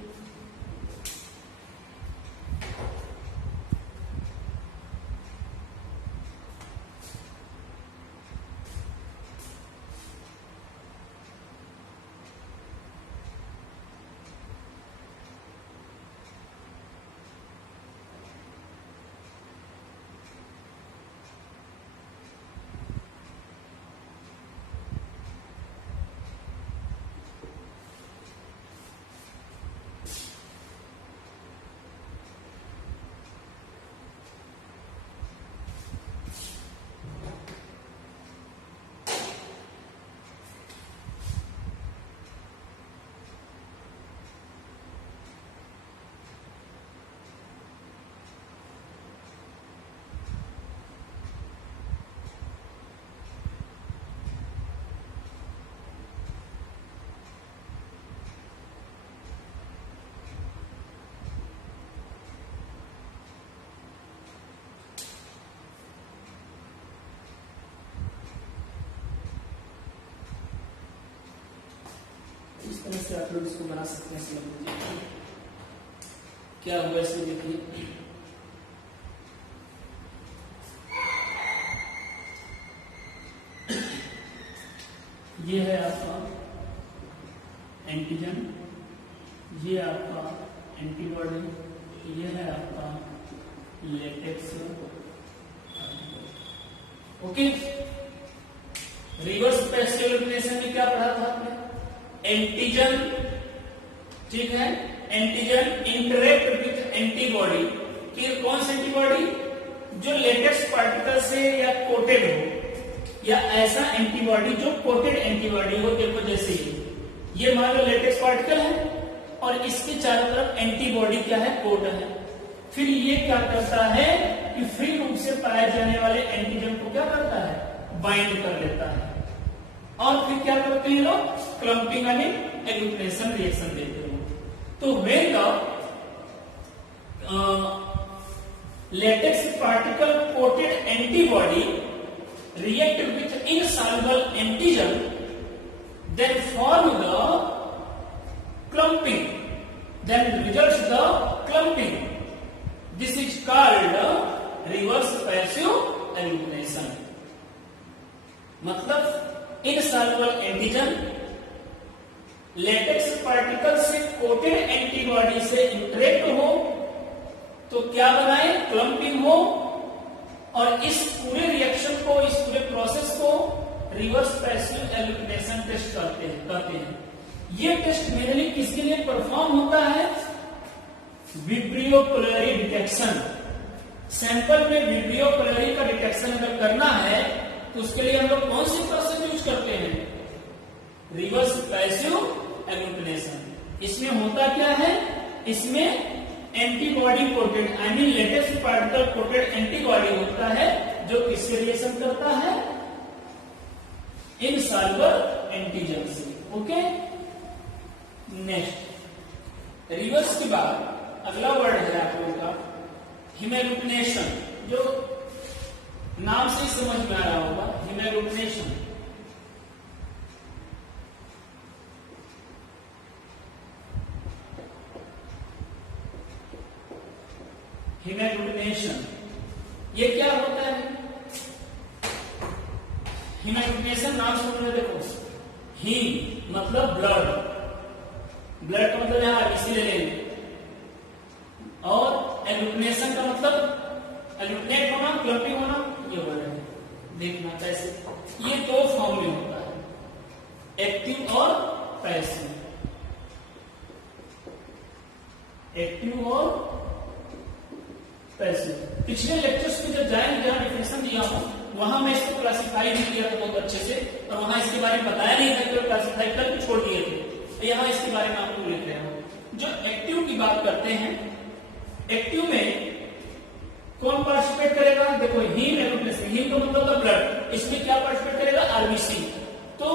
इस तरह से आप लोग इसको बना सकते हैं। समझ लीजिए क्या हुआ इसमें, देखिए ये है आपका एंटीजन, ये आपका एंटीबॉडी, ये है आपका latex. Okay, reverse passive elimination में क्या पढ़ा था आपने? एंटीजन, ठीक है, एंटीजन इंटरेक्ट विथ एंटीबॉडी। कौन सी एंटीबॉडी? जो लेटेक्स पार्टिकल से या कोटेड हो, या ऐसा एंटीबॉडी जो कोटेड एंटीबॉडी हो। देखो जैसे ये मान लो लेटेक्स पार्टिकल है और इसके चारों तरफ एंटीबॉडी क्या है? कोट है। फिर ये क्या करता है कि फ्री रूप से पाए जाने वाले एंटीजन को क्या करता है? बाइंड कर लेता है। और फिर क्या करते हैं लोग? क्लम्पिंग यानी एग्लूटिनेशन रिएक्शन देते हैं। तो when the latex particle coated antibody react with insoluble antigen, then form the clumping, then results the clumping. This is called reverse passive elimination. मतलब insoluble antigen लेटेक्स पार्टिकल से coated antibody से interact हो तो क्या बनाए? Clumping हो। और इस पूरे रिएक्शन को, इस पूरे प्रोसेस को रिवर्स पैसिव एलिमिनेशन टेस्ट करते हैं। ये टेस्ट मेनली किसके लिए परफॉर्म होता है? Vibrio cholerae detection. सैंपल में विब्रियो पोलैरि का डिटेक्शन अगर करना है तो उसके लिए हम लोग कौन सी प्रोसेस यूज करते हैं? Reverse passive elimination. इसमें होता क्या है? इसमें antibody coated I mean latest particle coated antibody होता है जो किससे रिलेशन करता है? इनसॉल्युबल एंटीजन से। ओके, नेक्स्ट रिवर्स के बाद अगला वर्ड है आप लोगों का हेमेग्लूटिनेशन। जो नाम से ही समझ में आ रहा होगा, हेमेग्लूटिनेशन। हेमेग्लूटिनेशन ये क्या होता है? हेमेग्लूटिनेशन नाम सुन रहे देखो, हीम मतलब ब्लड, ब्लड का मतलब यहां आरबीसी ले लेंगे, और एग्लूटिनेशन का मतलब एग्लूटिनेट होना, क्लम्पिंग होना, ये हो रहा है। देखना कैसे, ये दो फॉर्म में होता है, एक्टिव और पैसिव। एक्टिव और पैसिव। पिछले लेक्चर्स में जब जाएंगे, जहां डिफिनेशन दिया हूं, वहां मैं इसको क्लासिफाई नहीं किया था बहुत अच्छे से, और वहां इसके बारे में बताया नहीं था, तो क्लासिफाई करके छोड़ दिए थे। यहाँ इसके बारे में आपको लिख रहा हूं। जो एक्टिव की बात करते हैं, एक्टिव में कौन पार्टिसिपेट करेगा? देखो, हीम एग्लूटिनेशन, हीम का मतलब होता ब्लड, इसमें क्या पार्टिसिपेट करेगा? आरबीसी। तो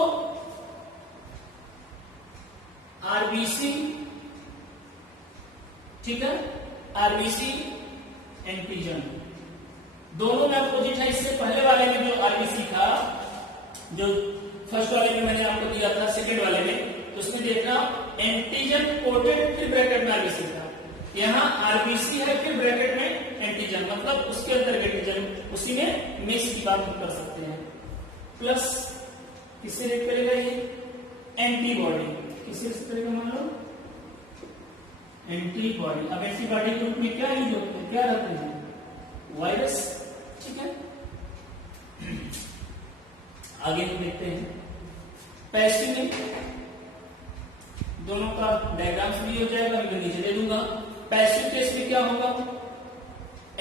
आरबीसी, ठीक है, आरबीसी एंटीजन दोनों में अपोजिट है। इससे पहले वाले में जो आरबीसी था, जो फर्स्ट वाले में मैंने आपको दिया था, सेकेंड वाले में, तो उसमें देखना एंटीजन कोटेड फिर ब्रैकेट में आरबीसी था। यहाँ आरबीसी है फिर ब्रैकेट में एंटीजन, मतलब उसके अंदर एंटीजन, उसी में मिक्स की बात हम कर सकते हैं। प्लस किससे रेट करेगा? ये एंटीबॉडी किससे करेगा? मान लो एंटीबॉडी। अब एंटीबॉडी के रूप में क्या यूज होते हैं, क्या रहते हैं? वायरस, ठीक है। आगे हम देखते हैं पैसिव में, दोनों का डायग्राम्स भी हो जाएगा, मैं नीचे दे दूंगा। पैसिव केस में क्या होगा?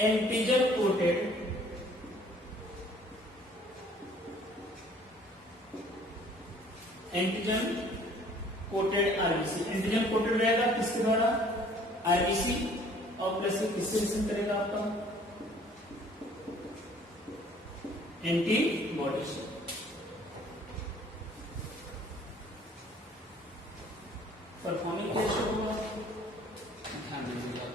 Antigen coated RBC. Antigen coated रहेगा किसके द्वारा? आरबीसी, और प्लस किससे रिलेशन करेगा आपका? एंटीबॉडी से। परफॉर्मिंग कैसे होगा, ध्यान दीजिएगा।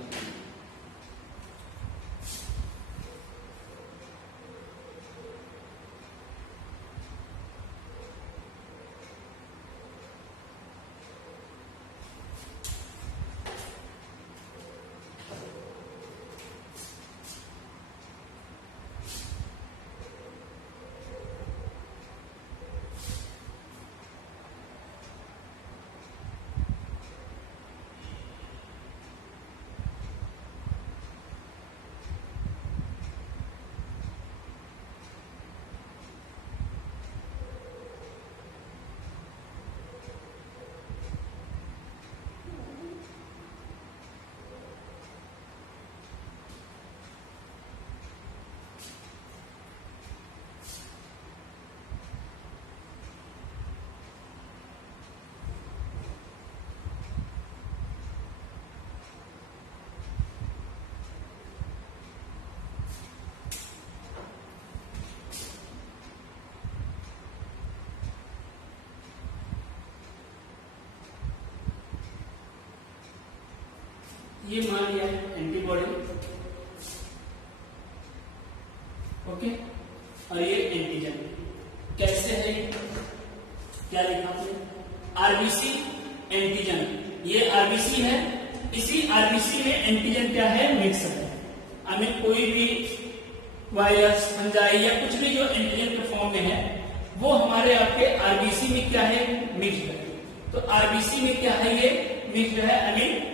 ये मान लिया एंटीबॉडी, ओके, और ये एंटीजन। कैसे है, क्या लिखा आपने? आरबीसी एंटीजन, ये आरबीसी है, इसी आरबीसी में एंटीजन क्या है? मिक्स है। हमें कोई भी वायरस, फंजाई या कुछ भी जो एंटीजन के फॉर्म में है, वो हमारे आपके आरबीसी में क्या है? मिक्स है। तो आरबीसी में क्या है? ये मिक्स है, आई मीन,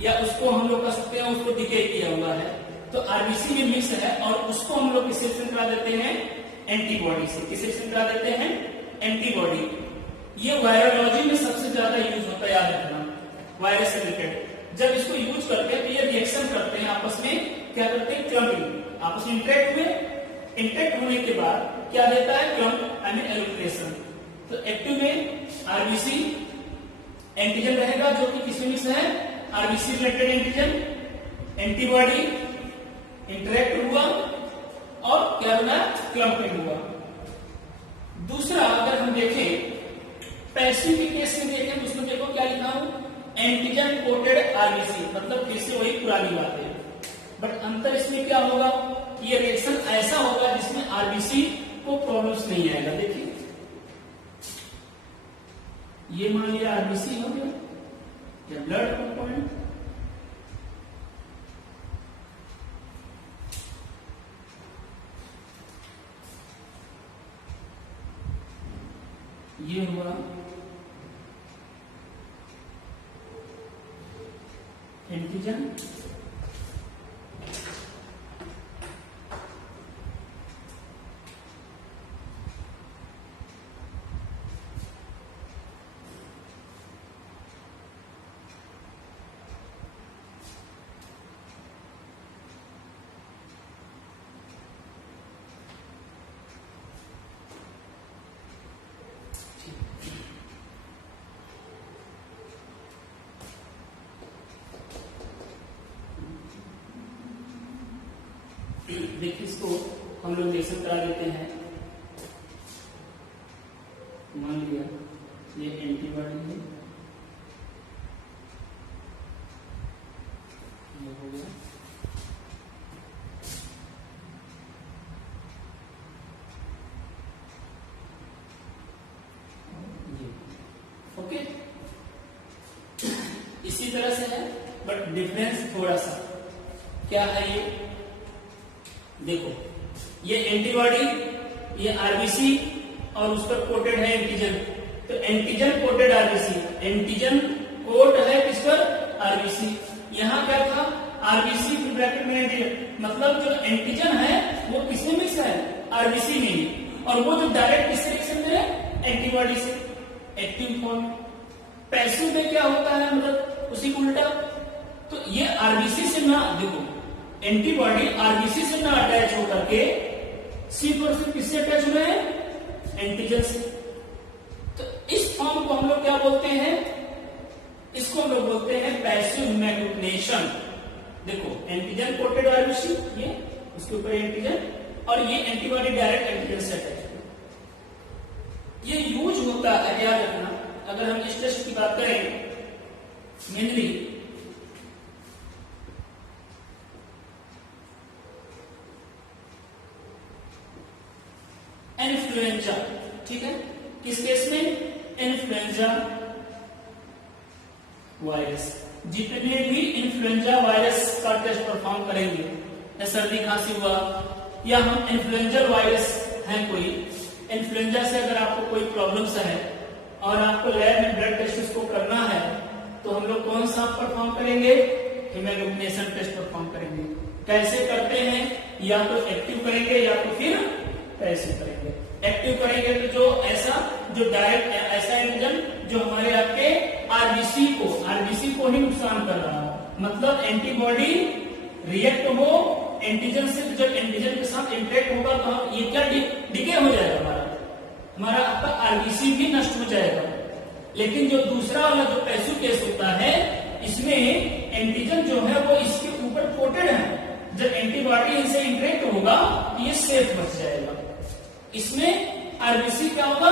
या उसको हम लोग कह सकते हैं उसको डिके किया हुआ है। तो आरबीसी में मिक्स है, और उसको हम लोग किससे रिलेशन करा देते हैं? एंटीबॉडी से। किससे रिलेशन करा देते हैं? एंटीबॉडी। ये वायरोलॉजी में सबसे ज्यादा यूज होता है, याद रखना, वायरस से रिलेटेड। जब इसको यूज करते हैं तो ये रिएक्शन करते हैं आपस में, क्या करते हैं? क्लम्पिंग, आपस में इंटरेक्ट हुए, इंटरेक्ट होने के बाद क्या देता है? Clump, I mean agglutination. तो एक्टिव में आरबीसी एंटीजन रहेगा, जो कि किसमें मिक्स है? RBC related antigen, antibody interact हुआ, और क्या हुआ? क्लम्पिंग हुआ। दूसरा, अगर हम देखें पैसिव के केस में देखें, तो उसमें देखो क्या लिखा हूं? एंटीजन कोटेड आरबीसी, मतलब फिर से वही पुरानी बात है। बट अंतर इसमें क्या होगा, ये रिएक्शन ऐसा होगा जिसमें आरबीसी को प्रॉब्लम्स नहीं आएगा। देखिए ये मान लिया आरबीसी हो गया या ब्लड कंपोनेंट, ये हुआ एंटीजन, देखिए इसको हम लोग रिएक्शन करा देते हैं। मान लिया ये एंटीबॉडी है, ये हो गया, ये ओके। इसी तरह से है बट डिफरेंस थोड़ा सा क्या है, ये देखो ये एंटीबॉडी, ये आरबीसी और उस पर कोटेड है एंटीजन, तो antigen coated RBC, antigen coat है किस पर, आरबीसी। यहाँ क्या था, आरबीसी फिर ब्रैकेट में एंटीजन, मतलब जो एंटीजन है वो किसमें मिक्स है, आरबीसी में ही, और वो जो डायरेक्ट किससे रिएक्शन में है, एंटीबॉडी से, एक्टिव फॉर्म। पैसिव में क्या होता है, मतलब उसी को उल्टा। तो ये आरबीसी से ना, देखो एंटीबॉडी आरबीसी से ना अटैच होकर के सिर्फ और सिर्फ किससे अटैच हुए हैं, एंटीजन से। तो इस फॉर्म को हम लोग क्या बोलते हैं, इसको हम लोग बोलते हैं पैसिव हीमोग्लूटिनेशन। देखो एंटीजन कोटेड आरबीसी, ये उसके ऊपर एंटीजन, और ये एंटीबॉडी डायरेक्ट एंटीजन से अटैच है। ये यूज होता है, याद रखना, अगर हम इस टेस्ट की बात करें मेनली इन्फ्लुएंजा, ठीक है, किस केस में, इन्फ्लुएंजा वायरस। जितने भी इन्फ्लुएंजा वायरस का टेस्ट परफॉर्म करेंगे, या सर्दी खांसी हुआ, या हम इन्फ्लुएंजा वायरस है कोई, इन्फ्लुएंजा से अगर आपको कोई प्रॉब्लम्स है और आपको लैब में ब्लड टेस्ट उसको करना है, तो हम लोग कौन सा परफॉर्म करेंगे, हीमोग्लोबिनेशन टेस्ट परफॉर्म करेंगे। कैसे करते हैं, या तो एक्टिव करेंगे या तो फिर पैसिव करेंगे। एक्टिव करेंगे तो जो डायरेक्ट ऐसा एंटीजन जो हमारे आपके आरबीसी को ही नुकसान कर रहा है, मतलब एंटीबॉडी रिएक्ट हो एंटीजन से, जब एंटीजन के साथ इंटरेक्ट होगा तो हम ये क्या डिके हो जाएगा, हमारा आपका आरबीसी भी नष्ट हो जाएगा। लेकिन जो दूसरा वाला जो पैसिव केस होता है, इसमें एंटीजन जो है वो इसके ऊपर कोटेड है, जब एंटीबॉडी इनसे इंटरेक्ट होगा तो ये सेफ बच जाएगा। इसमें आरबीसी क्या होगा,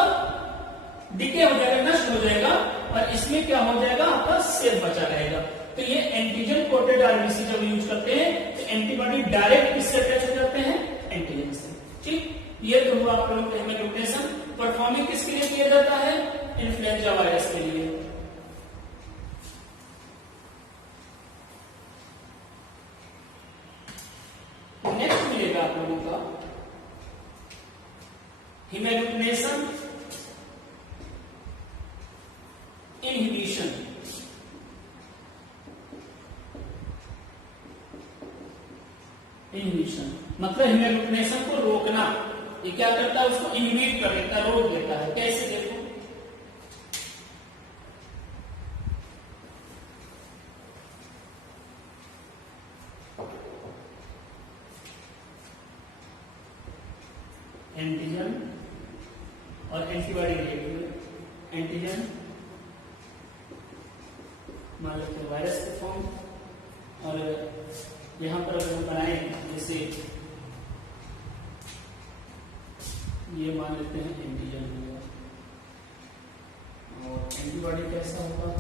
डिके हो जाएगा, नष्ट हो जाएगा, और इसमें क्या हो जाएगा, आपका सेफ बचा रहेगा। तो ये एंटीजन कोटेड आरबीसी जब यूज करते हैं तो एंटीबॉडी डायरेक्ट किससे अटैच हो जाते हैं, एंटीजन से। ठीक, ये तो हुआ आप लोगों का हीमोग्लोबिनेशन। परफॉर्मिंग किसके लिए किया जाता है, इन्फ्लुएंजा वायरस के लिए। नेक्स्ट मिलेगा आप लोगों का हीमोग्लोबिनेशन इनहिबिशन। इनहिबिशन मतलब हीमोग्लोबिनेशन को रोकना। ये क्या करता है, उसको इनहिबिट कर देता है, रोक देता है। कैसे, देखो एंटीजन और एंटीबॉडी रिएक्ट, एंटीजन मान लेते हैं वायरस के फॉर्म, और यहां पर अगर हम बनाए जैसे ये मान लेते हैं एंटीजन हो गया, और एंटीबॉडी कैसा होगा,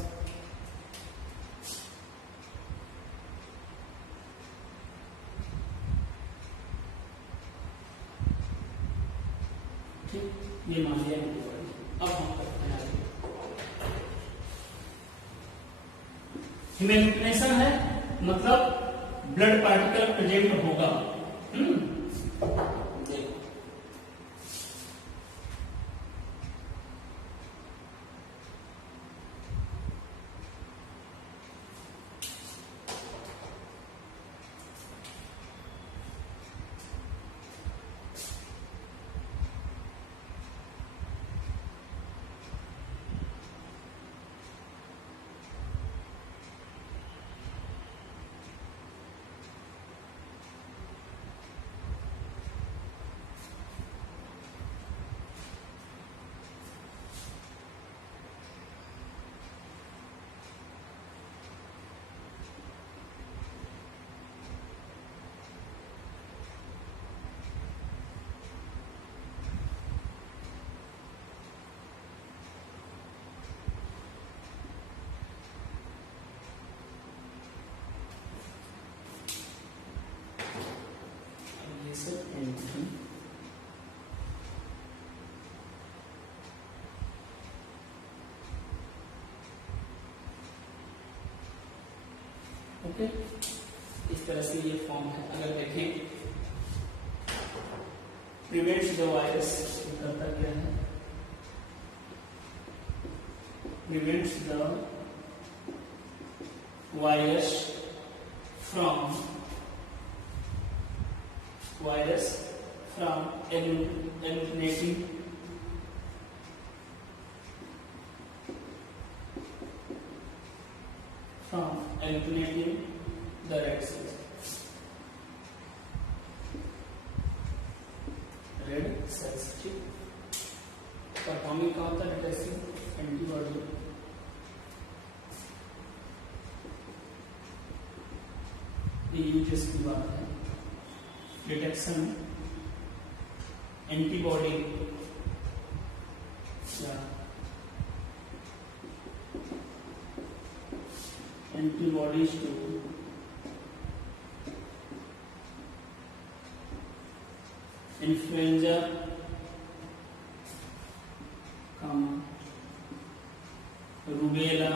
ठीक, ये मान लिया एंटीबॉडी। अब हम करते हैं ह्यूमैनिटेशन है, मतलब ब्लड पार्टिकल प्रेजेंट होगा। देखो ओके, इस तरह से ये फॉर्म है। अगर देखें प्रिवेंट्स द वायरस करता क्या है, prevents the virus from hallucinating the red cells। ठीक, परफॉर्मिंग का होता है डिटेक्टिंग एंटीबॉडी। ये यूजेस की बात है, detection antibody antibodies to influenza, rubella,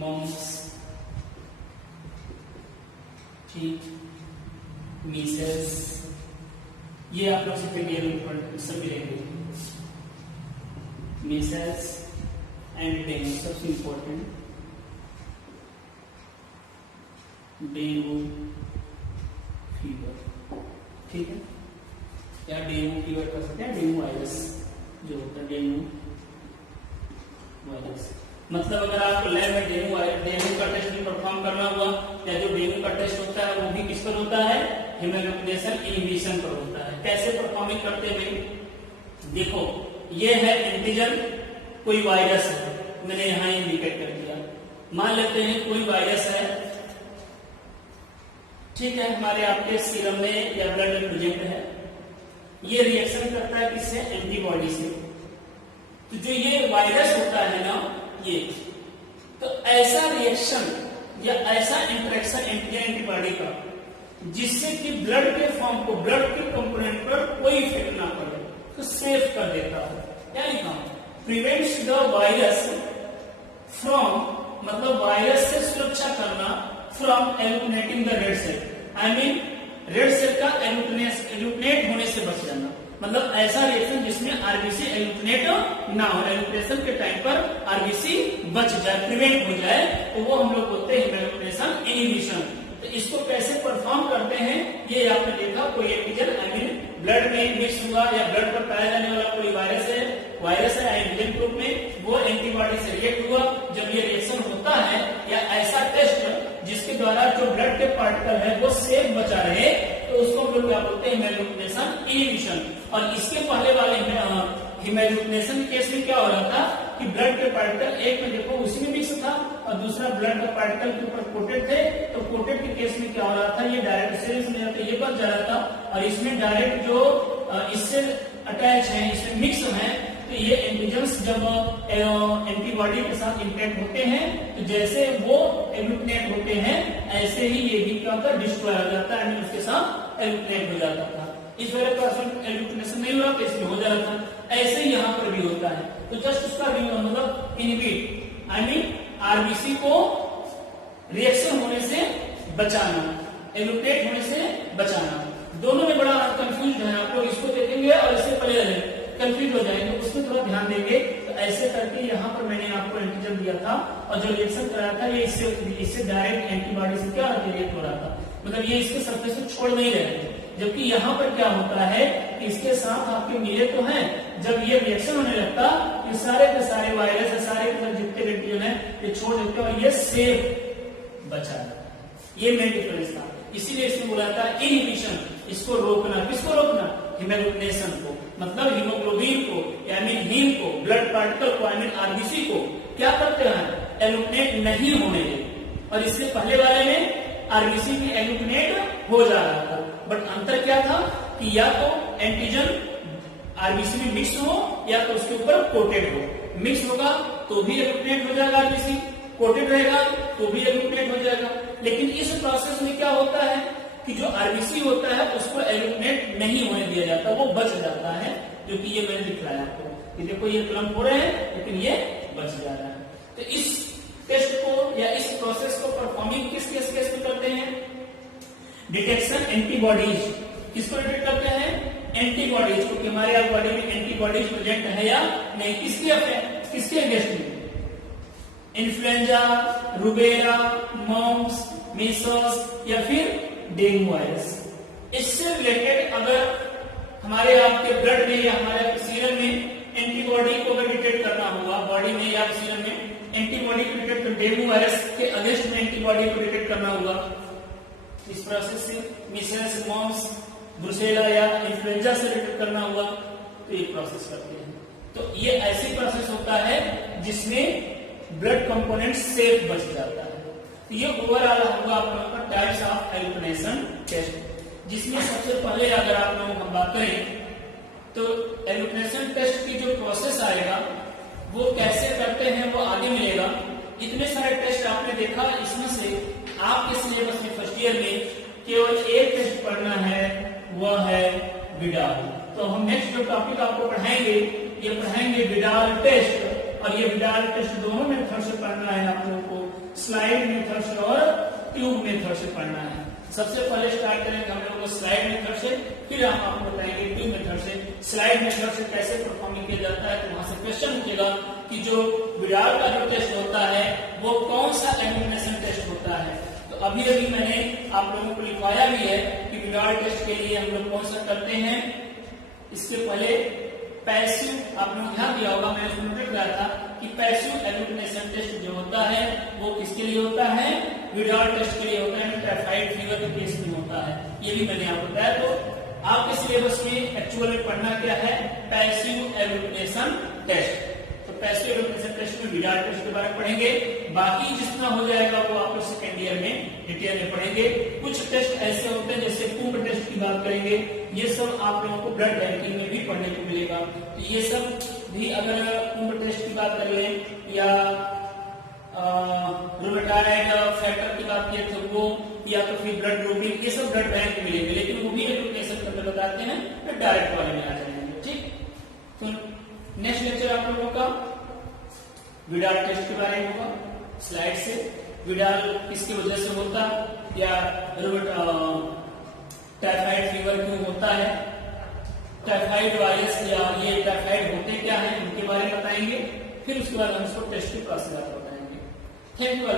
mumps, ठीक, मीजल्स, ये आप लोग से सब मिलेंगे। मीजल्स एंड डेंगू सबसे इंपॉर्टेंट, डेंगू फीवर। ठीक है, या डेंगू फीवर कर सकते हैं, डेंगू वायरस जो होता है, डेंगू वायरस। मतलब अगर आपको लैब में डेंगू का टेस्ट भी परफॉर्म करना हुआ, या जो डेंगू का टेस्ट होता है वो भी किस पर होता है, ह्यूमैनिटेशन इनहिबिशन पर होता है। कैसे परफॉर्मिंग करते हुए, देखो ये है एंटीजन, कोई वायरस है, मैंने यहां इंडिकेट कर दिया। मान लेते हैं कोई वायरस है, ठीक है, हमारे आपके सीरम में या ब्लड में प्रेजेंट है, ये रिएक्शन करता है किससे, एंटीबॉडी से। तो जो ये वायरस होता है ना, ये तो ऐसा रिएक्शन या ऐसा इंटरेक्शन एंटीबॉडी का जिससे कि ब्लड के फॉर्म को, ब्लड के कंपोनेंट पर कोई इफेक्ट ना पड़े, तो सेफ कर देता है। क्या लिखा, प्रिवेंट्स द वायरस फ्रॉम, मतलब वायरस से सुरक्षा करना, from agglutinating the red cell, I mean red cell का एल्यूमिनेट होने से बच जाना। मतलब ऐसा रिएक्शन जिसमें आरबीसी एल्यूमिनेट ना हो, एल्यूमिनेशन के टाइम पर आरबीसी बच जाए, प्रिवेंट हो जाए, तो वो हम लोग बोलते हैं एल्यूमिनेशन इनहिबिशन। तो इसको कैसे परफॉर्म करते हैं, ये आपने देखा, कोई एंटीजन आई मीन ब्लड में मिक्स हुआ या ब्लड पर पाया जाने वाला कोई वायरस है एंटीजन ग्रुप में, वो एंटीबॉडी से रिएक्ट हुआ। जब ये रिएक्शन होता है या ऐसा टेस्ट जिसके द्वारा जो ब्लड के पार्टिकल है वो सेफ बचा रहे, तो उसको हम लोग क्या बोलते हैं, ह्यूमैनिटेशन इनहिबिशन। और इसके पहले वाले ह्यूमैनिटेशन केस में क्या हो रहा था कि ब्लड के पार्टिकल एक में देखो उसी में मिक्स था और दूसरा ब्लड का पार्टिकल के ऊपर कोटेड थे, तो कोटेड के केस में क्या हो रहा था, ये डायरेक्ट सेल्स में ये बच जा रहा था, और इसमें डायरेक्ट जो इससे अटैच है, इसमें मिक्स है, तो ये एंटीजन्स जब एंटीबॉडी के साथ इंटैक्ट होते हैं, तो जैसे वो एल्यूमिनेट होते हैं, ऐसे ही ये भी क्या होता है, डिस्ट्रॉय हो जाता है, उसके साथ एल्यूमिनेट हो जाता था। इस वाले परसेंट एग्लूटिनेशन नहीं हो रहा तो इसमें हो जा रहा था। ऐसे ही यहाँ पर भी होता है। तो जस्ट उसका मतलब इनहिबिट आई मीन आरबीसी को रिएक्शन होने से बचाना, एग्लूटिनेट होने से बचाना। दोनों में बड़ा कंफ्यूज है, आप लोग इसको देखेंगे और इससे पहले कंफ्यूज हो जाएंगे, उसमें थोड़ा ध्यान देंगे। तो ऐसे करके यहाँ पर मैंने आपको एंटीजन दिया था और जो रिएक्शन कराया था ये इससे डायरेक्ट एंटीबॉडी से क्या रिएक्ट हो रहा था, मतलब ये इसके सरफेस को छोड़ नहीं रहे थे। जबकि यहाँ पर क्या होता है कि इसके साथ आपके मिले तो हैं, जब ये रिएक्शन होने लगता ये सारे के सारे वायरस है, सारे के सारे जितने एंटीजन है ये छोड़ देते और ये सेफ बचा जाता है। ये मेन डिफरेंस था, इसीलिए इसमें बोला था इनहिबिशन, इसको रोकना। किसको रोकना? हीमोग्लोबिनेशन को, मतलब हीमोग्लोबिन को आई मीन हीम को, ब्लड पार्टिकल को आई मीन आरबीसी को क्या करते हैं? एग्लूटिनेट नहीं होने देते। और इससे पहले वाले में आरबीसी भी एग्लूटिनेट हो जा रहा था, बट अंतर क्या था कि या तो एंटीजन आरबीसी में मिक्स हो या तो उसके ऊपर कोटेड हो। मिक्स होगा तो भी एग्लूटिनेट हो जाएगा आरबीसी, कोटेड रहेगा तो भी एग्लूटिनेट हो जाएगा। लेकिन इस प्रोसेस में क्या होता है कि जो आरबीसी होता है उसको एग्लूटिनेट नहीं होने दिया जाता, वो बच जाता है, जो कि ये मैंने दिखाया आपको कि देखो ये क्लम्प हो रहे हैं लेकिन ये बच जा रहा है। तो इस टेस्ट को या इस प्रोसेस को परफॉर्मिंग किस केस में करते हैं? Detection antibodies. किसको डिटेक्ट करते हैं? एंटीबॉडीज को, कि हमारे बॉडी में एंटीबॉडीज प्रेजेंट है या नहीं, किसके अगेंस्ट में? इन्फ्लुएंजा, रूबेला, मॉम्स, मीसल्स या फिर डेंगू वायरस। इससे रिलेटेड अगर हमारे आपके ब्लड में या हमारे सीरम में एंटीबॉडी को अगर डिटेक्ट करना होगा, बॉडी में या सीरम में एंटीबॉडी को डिटेक्ट कर, डेंगू वायरस के अगेंस्ट में एंटीबॉडी को डिटेक्ट करना होगा, इस प्रोसेस से मीसल्स, मॉम्स, ब्रुसेला या इन्फ्लुएंजा से डिटेक्ट करना होगा, तो ये प्रोसेस करते हैं। तो ये ऐसी प्रोसेस होता है जिसमें ब्लड कंपोनेंट सेफ बच जाता है। तो ये ओवरऑल होगा आप लोगों का टाइप्स ऑफ एग्लूटिनेशन टेस्ट, जिसमें सबसे पहले अगर आप लोगों हम बात करें तो एग्लूटिनेशन टेस्ट की जो प्रोसेस आएगा वो कैसे करते हैं वो आगे मिलेगा। इतने सारे टेस्ट आपने देखा, इसमें से आपके सिलेबस में फर्स्ट ईयर में केवल एक टेस्ट पढ़ना है, वह है विडाल। तो हम नेक्स्ट जो टॉपिक आपको पढ़ाएंगे ये पढ़ाएंगे विडाल टेस्ट, और ये विडाल टेस्ट दोनों मेथड से पढ़ना है आप लोगों को, स्लाइड मेथड से और ट्यूब मेथड से पढ़ना है। सबसे पहले स्टार्ट करेंगे हम लोग को स्लाइड मेथड से, फिर हम आपको बताएंगे ट्यूब मेथड से। स्लाइड मेथड से कैसे परफॉर्मिंग किया जाता है, तो वहां से क्वेश्चन पूछेगा कि जो विडाल का जो टेस्ट होता है वो कौन सा एग्लूटिनेशन टेस्ट होता है। तो अभी मैंने आप लोगों को लिखवाया भी है कि विडाल टेस्ट के लिए हम लोग कौन सा करते हैं। इसके पहले पैसिव आप लोग ध्यान दिया होगा, मैंने उसको नोट किया था कि पैसिव एग्लूटिनेशन टेस्ट जो होता है वो किसके लिए होता है? विडाल टेस्ट के लिए होता है, टाइफाइड फीवर के केस में होता है। ये भी मैंने आपको बताया। तो आपके सिलेबस में एक्चुअल में पढ़ना क्या है? Passive agglutination test. तो पैसिव एग्लूटिनेशन टेस्ट में विडाल टेस्ट के बारे में पढ़ेंगे, बाकी जितना हो जाएगा वो आप लोग सेकेंड ईयर में डिटेल में पढ़ेंगे। कुछ टेस्ट ऐसे होते हैं जैसे कुंभ टेस्ट की बात करेंगे, ये सब आप लोगों को ब्लड बैंकिंग में भी पढ़ने को मिलेगा। तो ये सब भी अगर कुंभ टेस्ट की बात करें या रूमेटॉइड फैक्टर की बात करें तो वो, या तो फिर ब्लड ग्रुपिंग, ये सब ब्लड बैंक में मिलेंगे, लेकिन वो भी एग्लूटिनेशन करके बताते हैं, तो डायरेक्ट वाले में आ जाएंगे। ठीक, तो नेक्स्ट लेक्चर आप लोगों का विडाल टेस्ट के बारे में होगा, स्लाइड से विडाल किसकी वजह से होता या टाइफाइड फीवर क्यों होता है, टाइफाइड वायरस या ये टाइफाइड होते क्या है उनके बारे में बताएंगे, फिर उसके बाद हम इसको टेस्ट की प्रोसेस बताएंगे। Thank you.